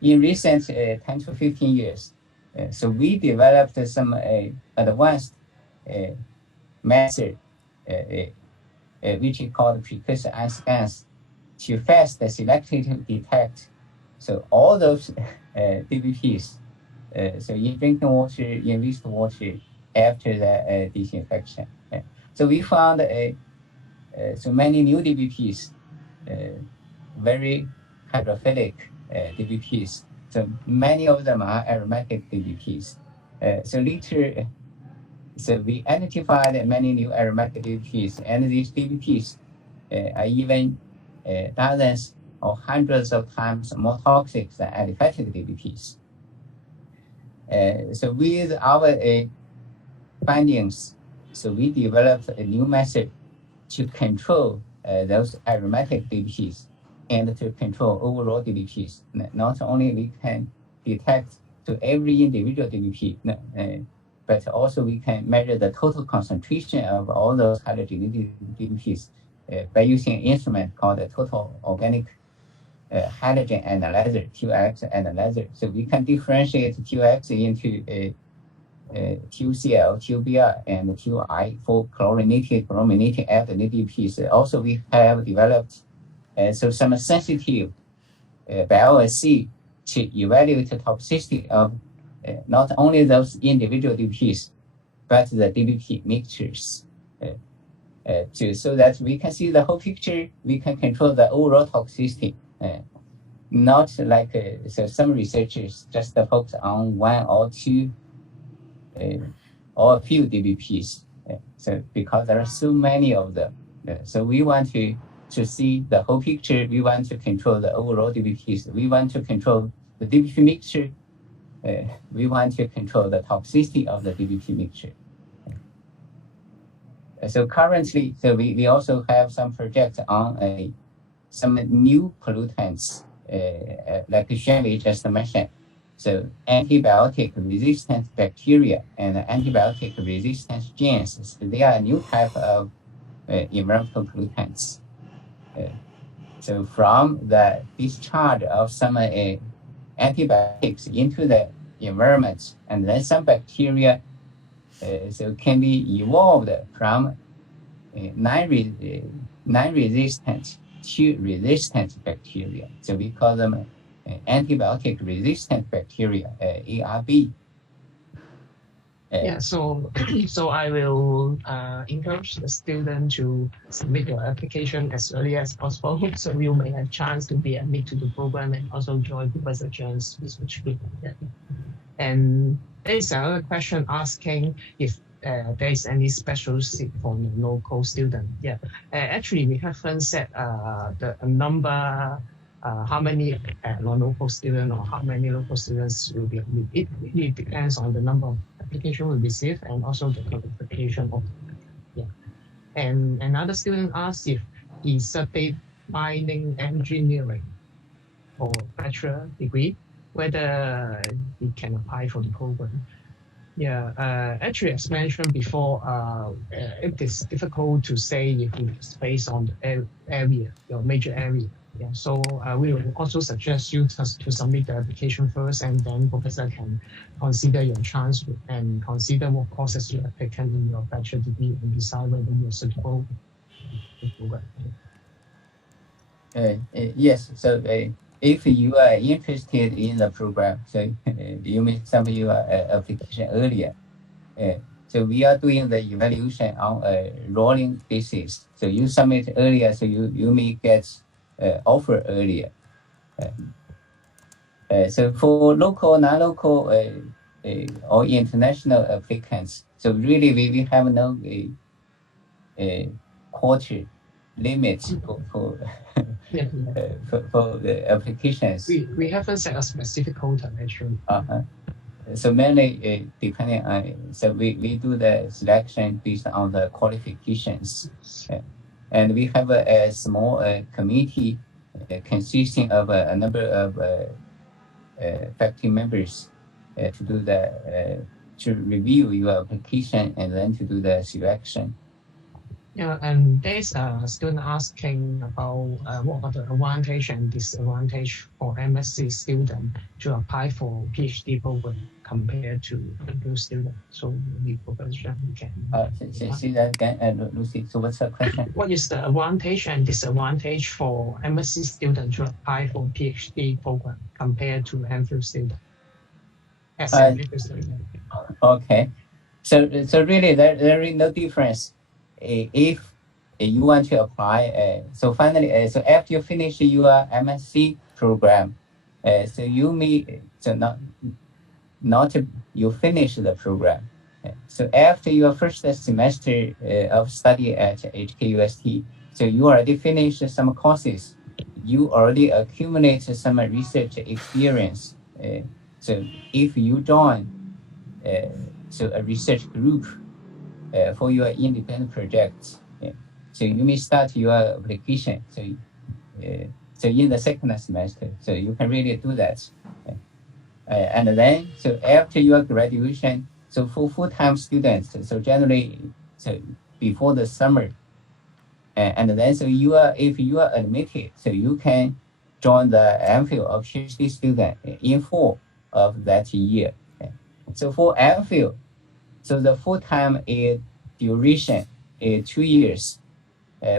in recent 10 to 15 years, so we developed some advanced method, which is called precursor scans, to fast selectively detect. So all those DBPs, so in drinking water, in wastewater, after the disinfection. So we found so many new DBPs, very hydrophilic DBPs. So many of them are aromatic DBPs. So later, so we identified many new aromatic DBPs, and these DBPs are even dozens or hundreds of times more toxic than aliphatic DBPs. So with our findings, so we developed a new method to control those aromatic DBPs and to control overall DBPs. Not only we can detect to every individual DBP, but also we can measure the total concentration of all those hydrogenated DBPs by using an instrument called the total organic hydrogen analyzer, QX analyzer. So we can differentiate QX into QCl, QBr, and QI for chlorinated, brominated, iodinated DBPs. Also, we have developed so some sensitive bioassay to evaluate the toxicity of not only those individual DBPs, but the DBP mixtures. So that we can see the whole picture, we can control the overall toxicity. Not like so some researchers just focus on one or two or a few DBPs. So because there are so many of them, so we want to see the whole picture. We want to control the overall DBPs. We want to control the DBP mixture. We want to control the toxicity of the DBP mixture. So currently, so we also have some projects on some new pollutants, like Shelly just mentioned. So antibiotic-resistant bacteria and antibiotic-resistant genes, so they are a new type of environmental pollutants. So from the discharge of some antibiotics into the environment, and then some bacteria so can be evolved from non-resistant to resistant bacteria. So we call them antibiotic-resistant bacteria, ARB. Yeah, so I will encourage the student to submit your application as early as possible, so you may have chance to be admitted to the program and also join Professor Chan's research group. Yeah. And there is another question asking if there is any special seat for the local student. Yeah, actually we haven't set the number. How many non-local students or how many local students will be admitted. It really depends on the number of applications we receive and also the qualification of. Yeah. And another student asked if he studied mining engineering or bachelor degree, whether he can apply for the program. Yeah, actually, as mentioned before, it is difficult to say if it's based on the area, your major area. Yeah, so we will also suggest you to submit the application first, and then professor can consider your chance and consider what courses you have taken in your bachelor degree and decide whether you are suitable for the program. Yes, so if you are interested in the program, so you may submit your application earlier. So we are doing the evaluation on a rolling basis. So you submit earlier, so you may get offer earlier. So for local, non-local, or international applicants, so really we have no quota limit for for the applications. We haven't set a specific quota actually. So mainly depending on, so we do the selection based on the qualifications. And we have a small committee consisting of a number of faculty members to do the to review your application and then to do the selection. Yeah, and there's a student asking about what are the advantage and disadvantage for MSc student to apply for PhD program compared to MPhil student. So the professor can. Say that again, Lucy. So what's the question? What is the advantage and disadvantage for MSc student to apply for PhD program compared to MPhil student? As a MPhil student. Okay, so really there is no difference if you want to apply. So finally, so after you finish your MSc program, so you may so not you finish the program. So after your first semester of study at HKUST, so you already finished some courses, you already accumulate some research experience. So if you join so a research group for your independent projects, so you may start your application. So so in the second semester, so you can really do that. And then, so after your graduation, so for full-time students, so generally, so before the summer, and then so if you are admitted, so you can join the MPhil or PhD student in fall of that year. So for MPhil, so the full-time duration is 2 years.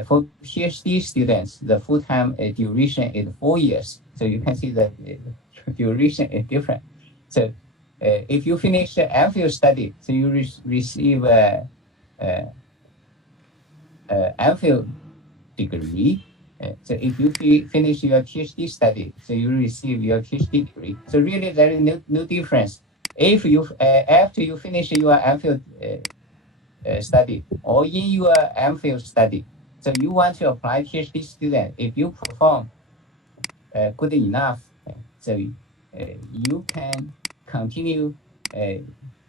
For PhD students, the full-time duration is 4 years. So you can see that duration is different. So if you finish the MPhil study, so you receive MPhil degree. So if you finish your PhD study, so you receive your PhD degree. So really there is no difference. If you after you finish your MPhil study or in your MPhil study, so you want to apply PhD student, if you perform good enough, so you can continue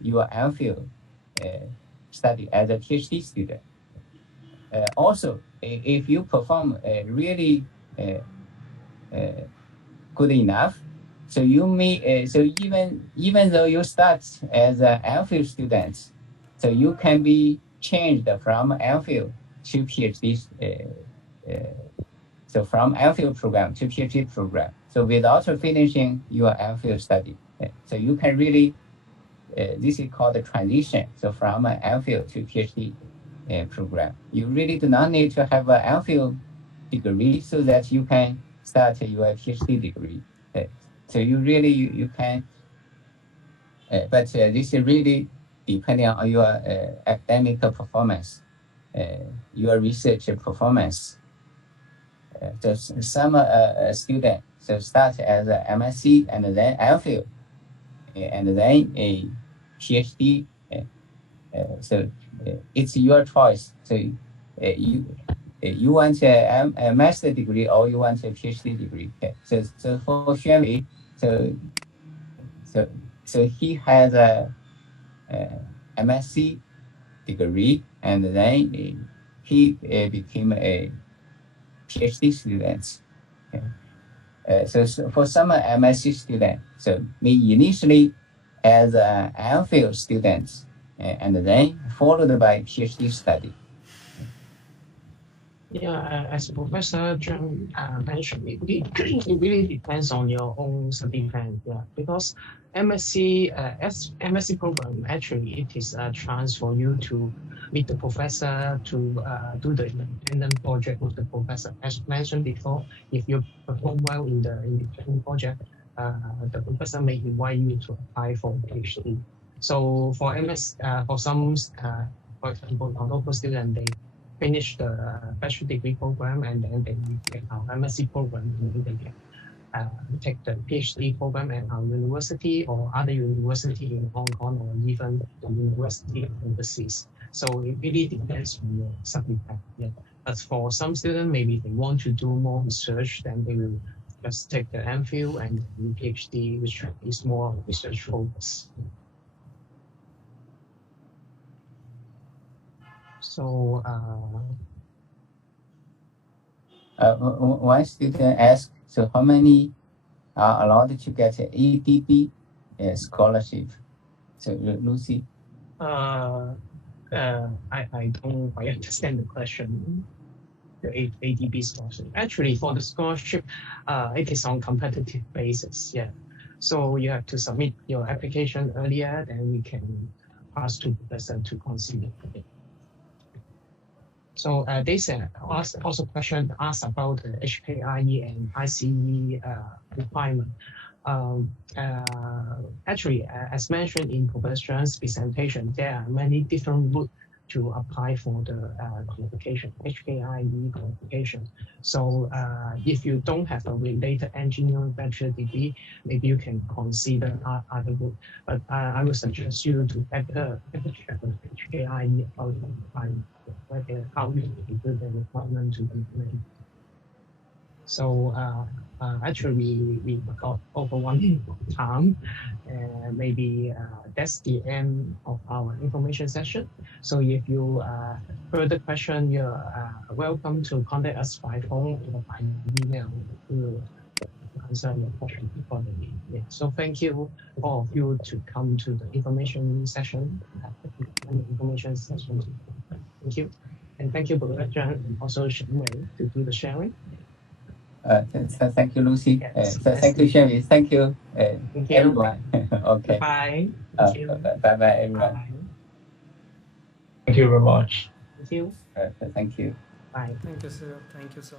your MPhil study as a PhD student. Also, if you perform really good enough, so you may so even though you start as an MPhil student, so you can be changed from MPhil to PhD. So from MPhil program to PhD program. So without finishing your MPhil study, so you can really this is called the transition. So from an MPhil to PhD program, you really do not need to have an MPhil degree so that you can start your PhD degree. So you really you can, but this is really depending on your academic performance, your research performance. So some student so start as a MSc and then MPhil, and then a PhD. So it's your choice. So you want a master degree or you want a PhD degree. So for Xuanwei, so he has a MSc degree and then he became a PhD student. So for some MSc student, so me initially as an MPhil student, and then followed by PhD study. Yeah, as Professor Zheng mentioned, it really depends on your own study plan. Yeah, because MSc program actually it is a chance for you to meet the professor to do the independent project with the professor. As mentioned before, if you perform well in the independent project, the professor may invite you to apply for PhD. So for for some, for example, our local student, they finish the bachelor degree program and then they get our MSc program and then they get take the PhD program at our university or other university in Hong Kong or even the university overseas. So it really depends on your subject. Yeah. But for some students, maybe they want to do more research, then they will just take the MPhil and the PhD, which is more research focused. So one student asked, so how many are allowed to get an ADB scholarship? So Lucy. I don't quite understand the question. The ADB scholarship. Actually, for the scholarship, it is on competitive basis. Yeah. So you have to submit your application earlier, then we can pass to professor to consider it. So this also question asked about the HKIE and ICE requirement. Actually, as mentioned in Professor Zhang's presentation, there are many different routes to apply for the qualification, HKIE qualification. So if you don't have a related engineering bachelor degree, maybe you can consider other route. But I would suggest you to better check with HKIE about how you do the requirement to implement. So actually, we got over 1 time. Maybe that's the end of our information session. So if you further question, you're welcome to contact us by phone or by email to answer your question for the meeting. Yeah. So thank you all of you to come to the information session. Thank you. And thank you, Professor Zhang, and also Shen Wei to do the sharing. Thank you, Lucy. Yes. Thank you, Shen Wei. Thank you, everyone. Okay. Bye. Bye, everyone. Bye. Thank you very much. Thank you. Thank you. Bye. Thank you, sir. Thank you, sir.